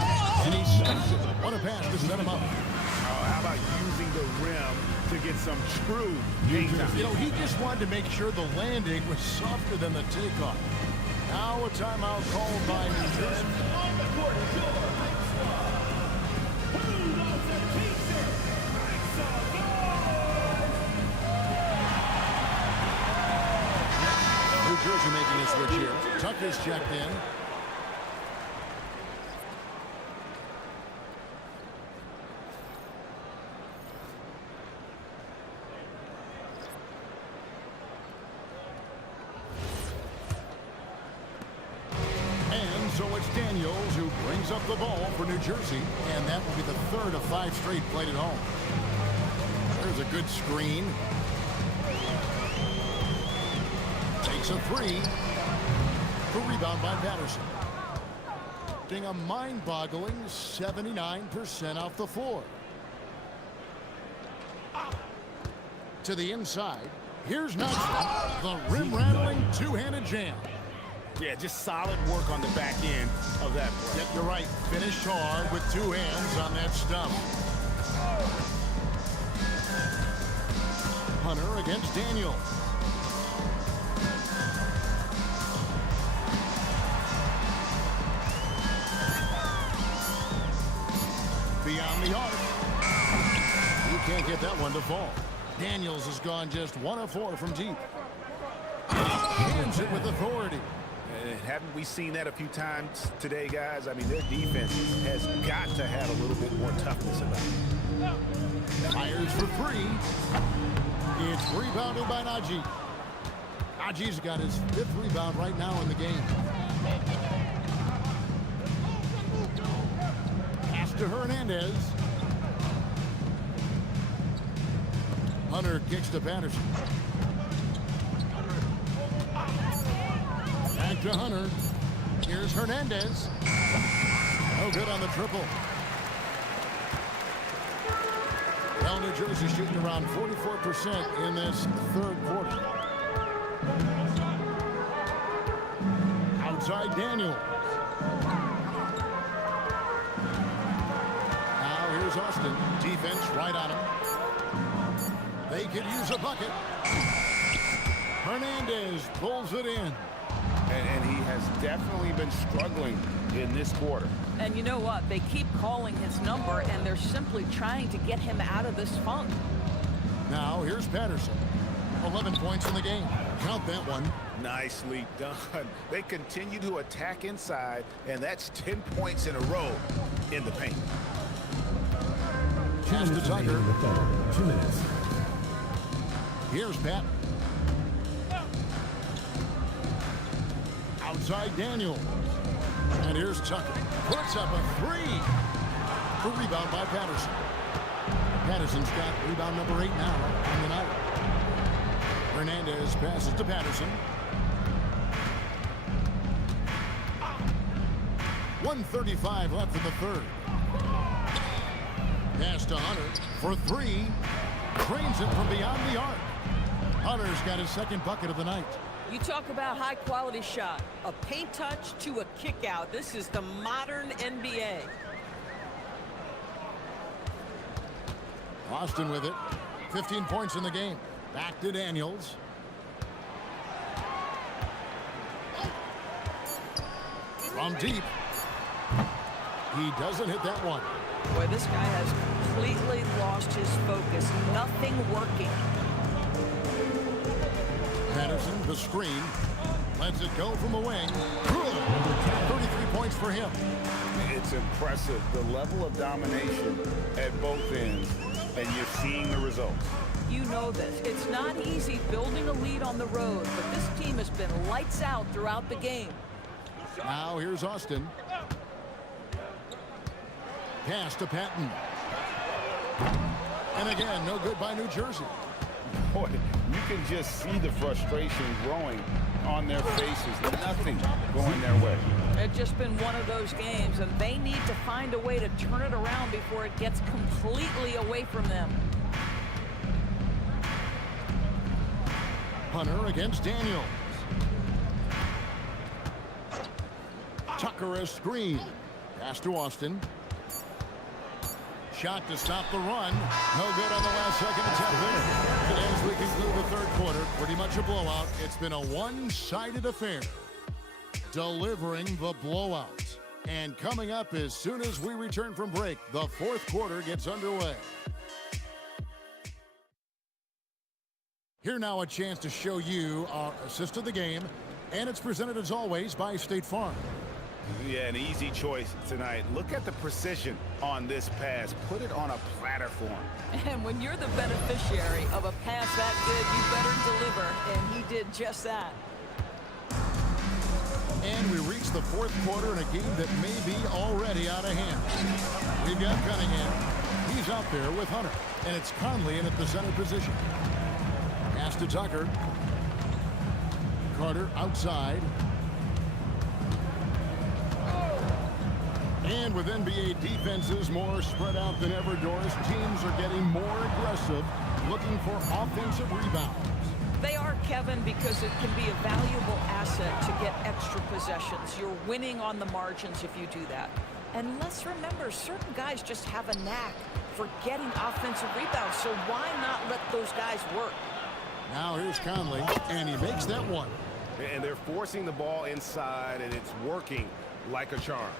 And he sends it. What a pass to set him up. How about using the rim to get some true game time? You know, he just wanted to make sure the landing was softer than the takeoff. Now a timeout called by New Jersey. New Jersey making a switch here. Tucker's checked in. And so it's Daniels who brings up the ball for New Jersey, and that will be the 3rd of 5 straight played at home. There's a good screen. Takes a 3. The rebound by Patterson. Getting a mind-boggling 79% off the floor. To the inside. Here's Najee. The rim-rattling two-handed jam. Yeah, just solid work on the back end of that play. Yep, you're right. Finished hard with 2 hands on that stump. Hunter against Daniel. Beyond the arc. You can't get that one to fall. Daniels has gone just 1 of 4 from deep. Hands it with authority. Haven't we seen that a few times today, guys? I mean, their defense has got to have a little bit more toughness about it. Fires for 3. It's rebounded by Najee. Najee's got his 5th rebound right now in the game. Pass to Hernandez. Hunter kicks to Patterson. Back to Hunter. Here's Hernandez. No good on the triple. Well, New Jersey shooting around 44% in this 3rd quarter. Outside Daniel. Now here's Austin. Defense right on him. They could use a bucket. Hernandez pulls it in. And he has definitely been struggling in this quarter. And you know what? They keep calling his number, and they're simply trying to get him out of this funk. Now here's Patterson. 11 points in the game. Count that one. Nicely done. They continue to attack inside, and that's 10 points in a row in the paint. Pass to Tucker. 2 minutes. Here's Pat. Outside Daniel. And here's Tucker. Puts up a 3. The rebound by Patterson. Patterson's got rebound number 8 now on the night. Hernandez passes to Patterson. 1:35 left in the third. Pass to Hunter for 3. Trains it from beyond the arc. Hunter's got his second bucket of the night. You talk about high-quality shot. A paint touch to a kick-out. This is the modern NBA. Austin with it. 15 points in the game. Back to Daniels. From deep. He doesn't hit that one. Boy, this guy has completely lost his focus. Nothing working. Patterson, the screen. Lets it go from the wing. Good. 33 points for him. It's impressive, the level of domination at both ends, and you're seeing the results. You know this. It's not easy building a lead on the road, but this team has been lights out throughout the game. Now here's Austin. Pass to Patton. And again, no good by New Jersey. Boy, you can just see the frustration growing on their faces. Nothing going their way. It's just been one of those games, and they need to find a way to turn it around before it gets completely away from them. Hunter against Daniels. Tucker a screen. Pass to Austin. Shot to stop the run. No good on the last second attempt. And as we conclude the third quarter, pretty much a blowout. It's been a one-sided affair. Delivering the blowout. And coming up as soon as we return from break, the fourth quarter gets underway. Here now a chance to show you our assist of the game. And it's presented as always by State Farm. Yeah, an easy choice tonight. Look at the precision on this pass. Put it on a platter for him. And when you're the beneficiary of a pass that good, you better deliver, and he did just that. And we reach the fourth quarter in a game that may be already out of hand. We've got Cunningham. He's out there with Hunter. And it's Conley in at the center position. Pass to Tucker. Carter outside. And with NBA defenses more spread out than ever, Doris, teams are getting more aggressive, looking for offensive rebounds. They are, Kevin, because it can be a valuable asset to get extra possessions. You're winning on the margins if you do that. And let's remember, certain guys just have a knack for getting offensive rebounds, so why not let those guys work? Now here's Conley, and he makes that one. And they're forcing the ball inside, and it's working like a charm.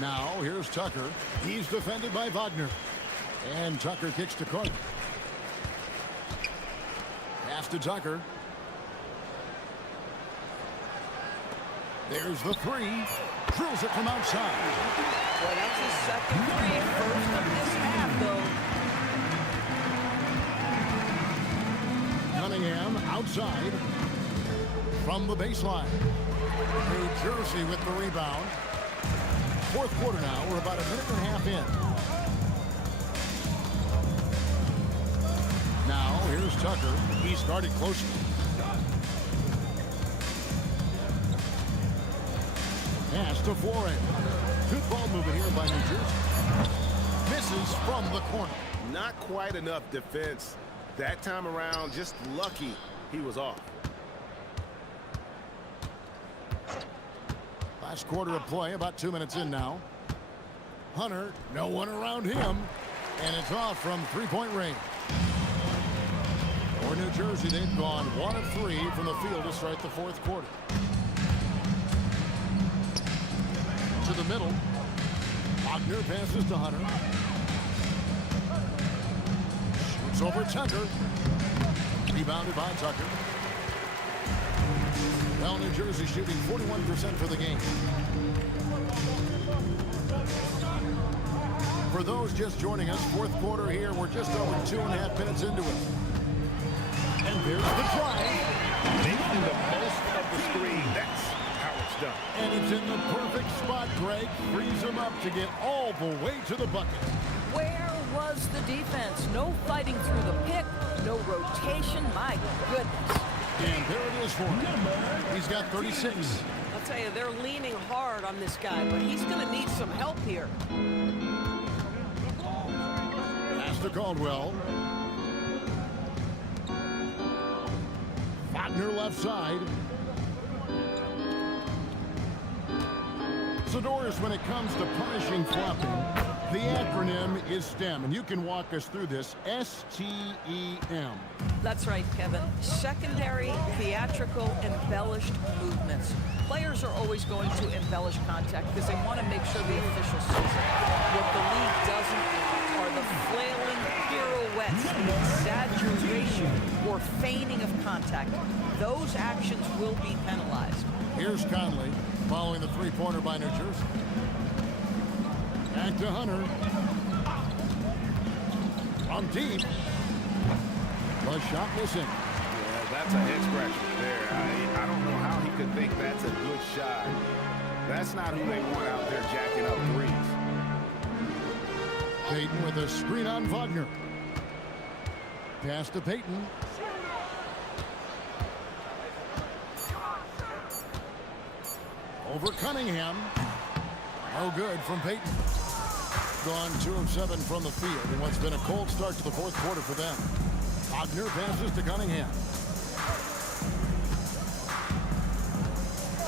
Now, here's Tucker. He's defended by Wagner. And Tucker kicks to Carter. Pass to Tucker. There's the 3. Drills it from outside. Well, that's his second 3. First of this half, though. Cunningham outside. From the baseline. New Jersey with the rebound. Fourth quarter now. We're about a minute and a half in. Now, here's Tucker. He started closely. Pass to Flores. Good ball movement here by New Jersey. Misses from the corner. Not quite enough defense that time around. Just lucky he was off. Last quarter of play, about 2 minutes in now. Hunter, no one around him. And it's off from three-point range. For New Jersey, they've gone 1 of 3 from the field to start the fourth quarter. To the middle. Wagner passes to Hunter. Shoots over Tucker. Rebounded by Tucker. Well, New Jersey shooting 41% for the game. For those just joining us, fourth quarter here. We're just over 2.5 minutes into it. And there's the drive. Making the most of the screen. That's how it's done. And it's in the perfect spot, Greg. Frees him up to get all the way to the bucket. Where was the defense? No fighting through the pick, no rotation. My goodness. And there it is for him. He's got 36. I'll tell you, they're leaning hard on this guy, but he's going to need some help here. Pass to Caldwell. Wagner left side. Strother, when it comes to punishing flopping, the acronym is STEM, and you can walk us through this. S-T-E-M. That's right, Kevin. Secondary, theatrical, embellished movements. Players are always going to embellish contact because they want to make sure the official sees it. What the league doesn't are the flailing pirouettes, the exaggeration or feigning of contact. Those actions will be penalized. Here's Conley following the three-pointer by New Jersey. Back to Hunter. From deep. The shot missing. Yeah, that's a head scratcher there. I don't know how he could think that's a good shot. That's not who they want out there jacking up threes. Payton with a screen on Wagner. Pass to Payton. Over Cunningham. No good from Payton. Gone 2 of 7 from the field in what's been a cold start to the fourth quarter for them. Wagner passes to Cunningham.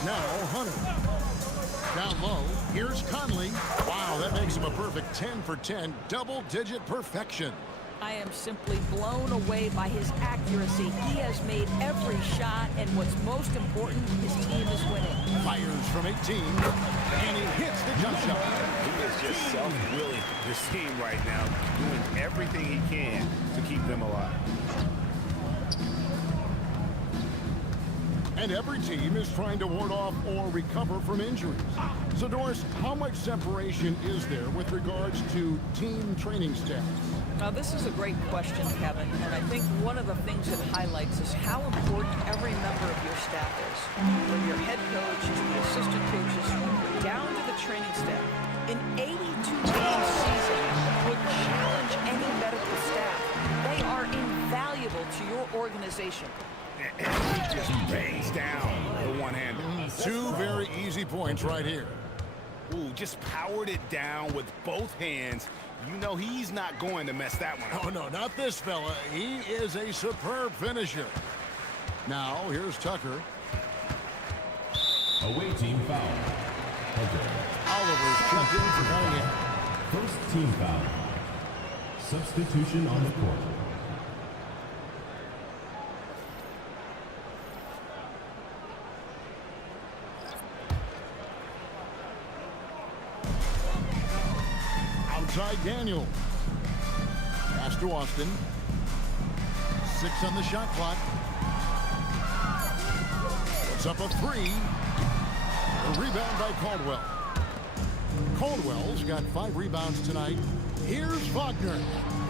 Now Hunter. Down low. Here's Conley. Wow, that makes him a perfect 10 for 10. Double-digit perfection. I am simply blown away by his accuracy. He has made every shot, and what's most important, his team is winning. Fires from 18, and he hits the jump shot. He is just self-willing this team right now, doing everything he can to keep them alive. And every team is trying to ward off or recover from injuries. So, Doris, how much separation is there with regards to team training staff? Now, this is a great question, Kevin, and I think one of the things it highlights is how important every member of your staff is. From your head coach to the assistant coaches, down to the training staff. An 82-game season would challenge any medical staff. They are invaluable to your organization. And he just bangs down the one-hander. 2 very easy points right here. Ooh, just powered it down with both hands. You know he's not going to mess that one up. Oh, no, not this fella. He is a superb finisher. Now, here's Tucker. Away team foul. Oliver's checked in for Cunningham. First team foul. Substitution on the court. Outside Daniel. Pass to Austin. 6 on the shot clock. Puts up a 3. A rebound by Caldwell. Caldwell's got 5 rebounds tonight. Here's Wagner.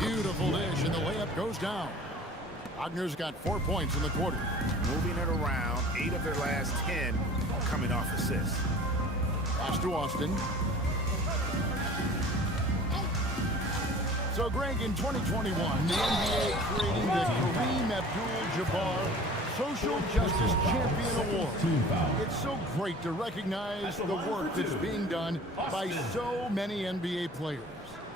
Beautiful dish, and the layup goes down. Wagner's got 4 points in the quarter. Moving it around, 8 of their last 10 coming off assists. Pass to Austin. So, Greg, in 2021, the NBA creating the Kareem Abdul-Jabbar Social Justice Champion Award. It's so great to recognize the work that's being done by so many NBA players.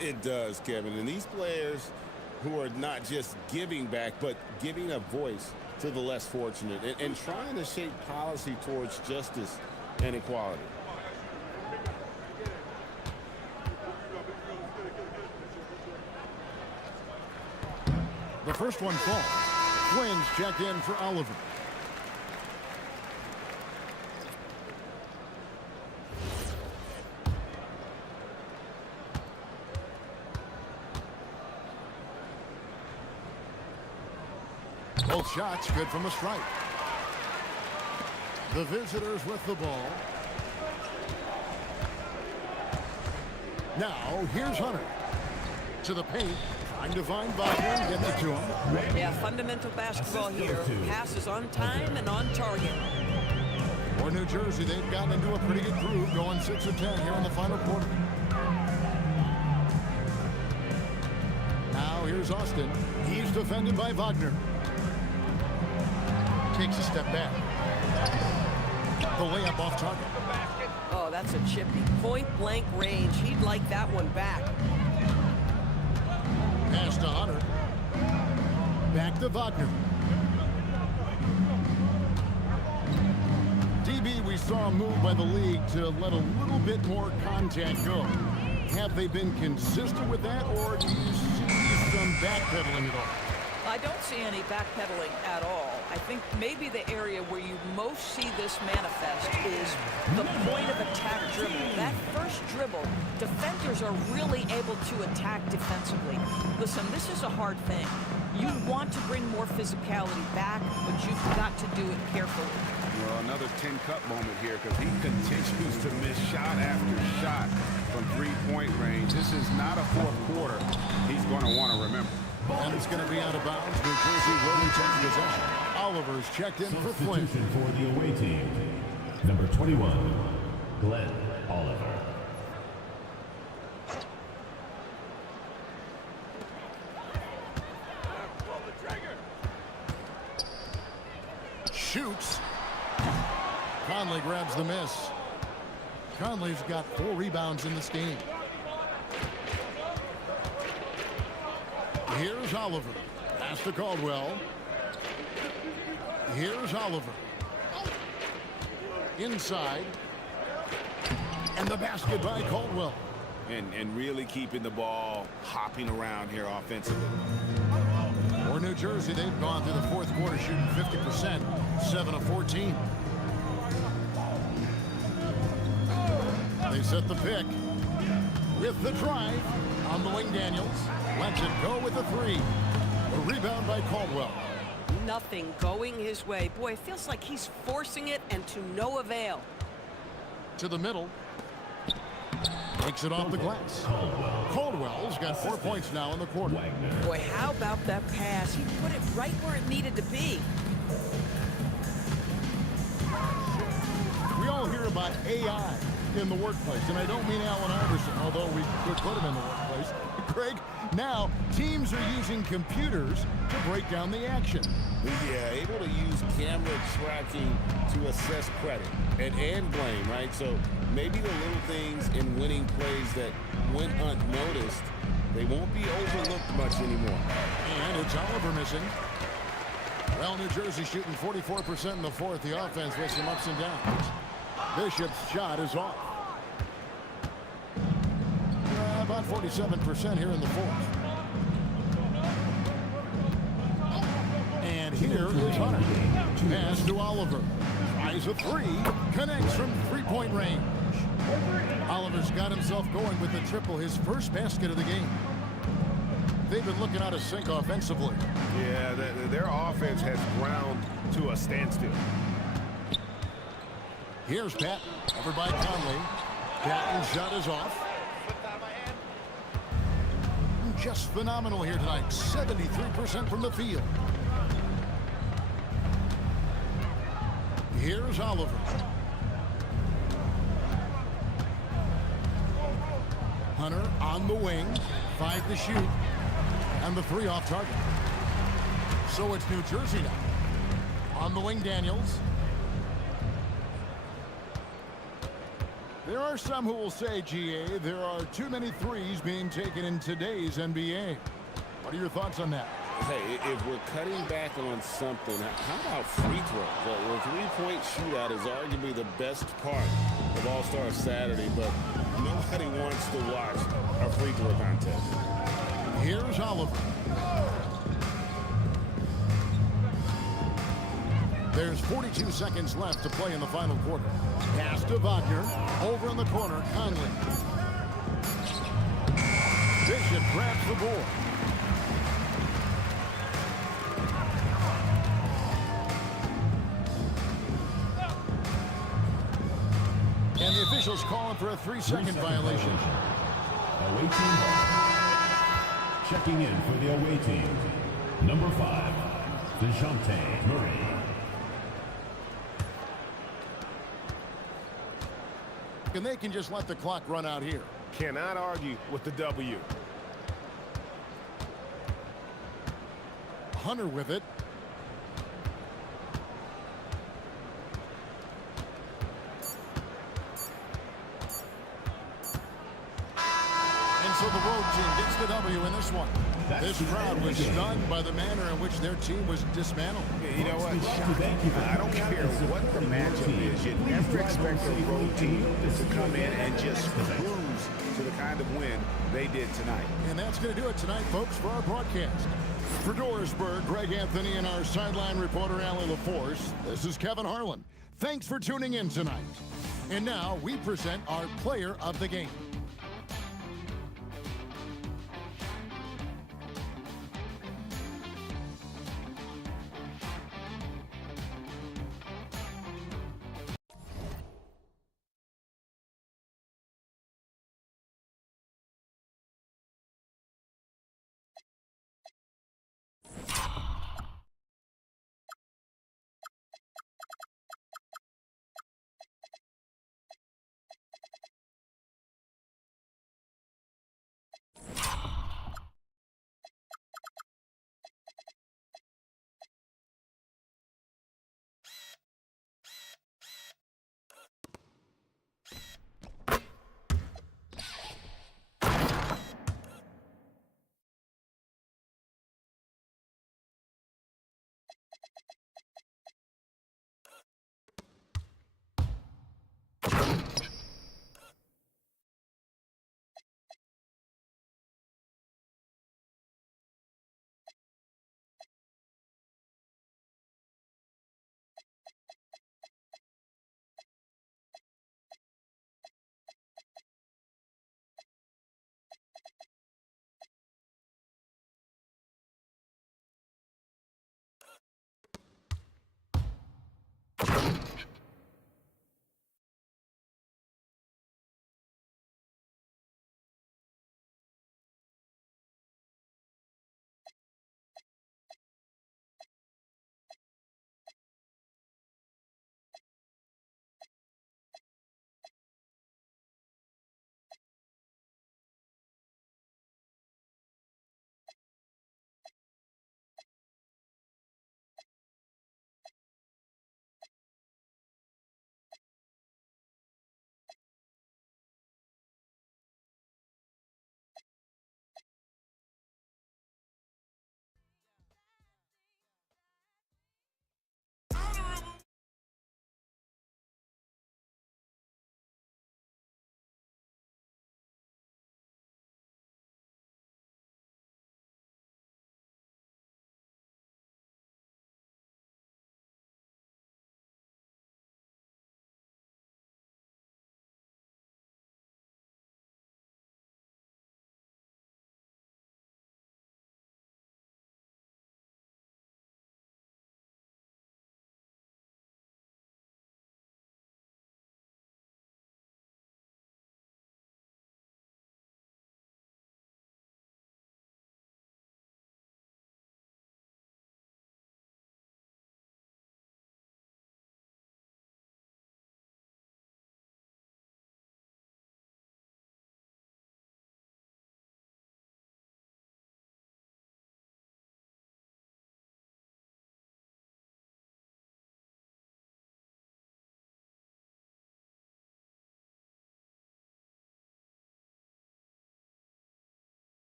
It does, Kevin. And these players who are not just giving back, but giving a voice to the less fortunate and trying to shape policy towards justice and equality. The first one falls. Flynn's checked in for Oliver. Both shots good from the stripe. The visitors with the ball. Now, here's Hunter. To the paint. Trying to find Wagner and get it to him. Yeah, fundamental basketball here. Passes on time and on target. For New Jersey, they've gotten into a pretty good groove, going 6 of 10 here in the final quarter. Now here's Austin. He's defended by Wagner. Takes a step back. The layup off target. Oh, that's a chippy. Point-blank range. He'd like that one back. Pass to Hunter. Back to Wagner. DB, we saw a move by the league to let a little bit more contact go. Have they been consistent with that, or do you see some backpedaling at all? I don't see any backpedaling at all. I think maybe the area where you most see this manifest is the point of attack dribble. That first dribble, defenders are really able to attack defensively. Listen, this is a hard thing. You want to bring more physicality back, but you've got to do it carefully. Well, another 10-cut moment here because he continues to miss shot after shot from three-point range. This is not a fourth quarter he's going to want to remember. And it's going to be out of bounds. New Jersey will return possession. Oliver's checked in for Flynn. Substitution for the away team. Number 21, Glenn Oliver. Shoots. Conley grabs the miss. Conley's got 4 rebounds in this game. Here's Oliver. Pass to Caldwell. Here's Oliver. Inside. And the basket by Caldwell. And really keeping the ball hopping around here offensively. For New Jersey, they've gone through the fourth quarter shooting 50%, 7 of 14. They set the pick with the drive on the wing. Daniels lets it go with a 3. A rebound by Caldwell. Nothing going his way. Boy, it feels like he's forcing it and to no avail. To the middle. Takes it off the glass. Caldwell's got 4 points now in the quarter. Boy, how about that pass? He put it right where it needed to be. We all hear about AI in the workplace, and I don't mean Allen Iverson, although we could put him in the workplace. Greg, now teams are using computers to break down the action. Yeah, able to use camera tracking to assess credit and blame, right? So maybe the little things in winning plays that went unnoticed, they won't be overlooked much anymore. And it's Oliver missing. Well, New Jersey shooting 44% in the fourth. The offense with some ups and downs. Bishop's shot is off. About 47% here in the fourth. And here is Hunter. Pass to Oliver. Tries a 3. Connects from three-point range. Oliver's got himself going with the triple, his first basket of the game. They've been looking out of sync offensively. Yeah, their offense has ground to a standstill. Here's Pat, covered by Conley. Patton's shot is off. Just phenomenal here tonight. 73% from the field. Here's Oliver. Hunter on the wing. 5 to shoot. And the 3 off target. So it's New Jersey now. On the wing, Daniels. There are some who will say, GA, there are too many threes being taken in today's NBA. What are your thoughts on that? Hey, if we're cutting back on something, how about free throws? The three-point shootout is arguably the best part of All-Star Saturday, but nobody wants to watch a free throw contest. Here's Oliver. There's 42 seconds left to play in the final quarter. Pass to Wagner. Over in the corner, Conley. Bishop grabs the board. And the officials calling for a 3-second violation. Away team ball. Checking in for the away team. Number 5, DeJounte Murray. And they can just let the clock run out here. Cannot argue with the W. Hunter with it. And so the road team gets the W in this one. This crowd was stunned by the manner in which their team was dismantled. You know what? I don't care what the matchup is. You never expect a road team to come in and just cruise to the kind of win they did tonight. And that's going to do it tonight, folks, for our broadcast. For Dorisburg, Greg Anthony, and our sideline reporter, Allie LaForce, this is Kevin Harlan. Thanks for tuning in tonight. And now we present our player of the game.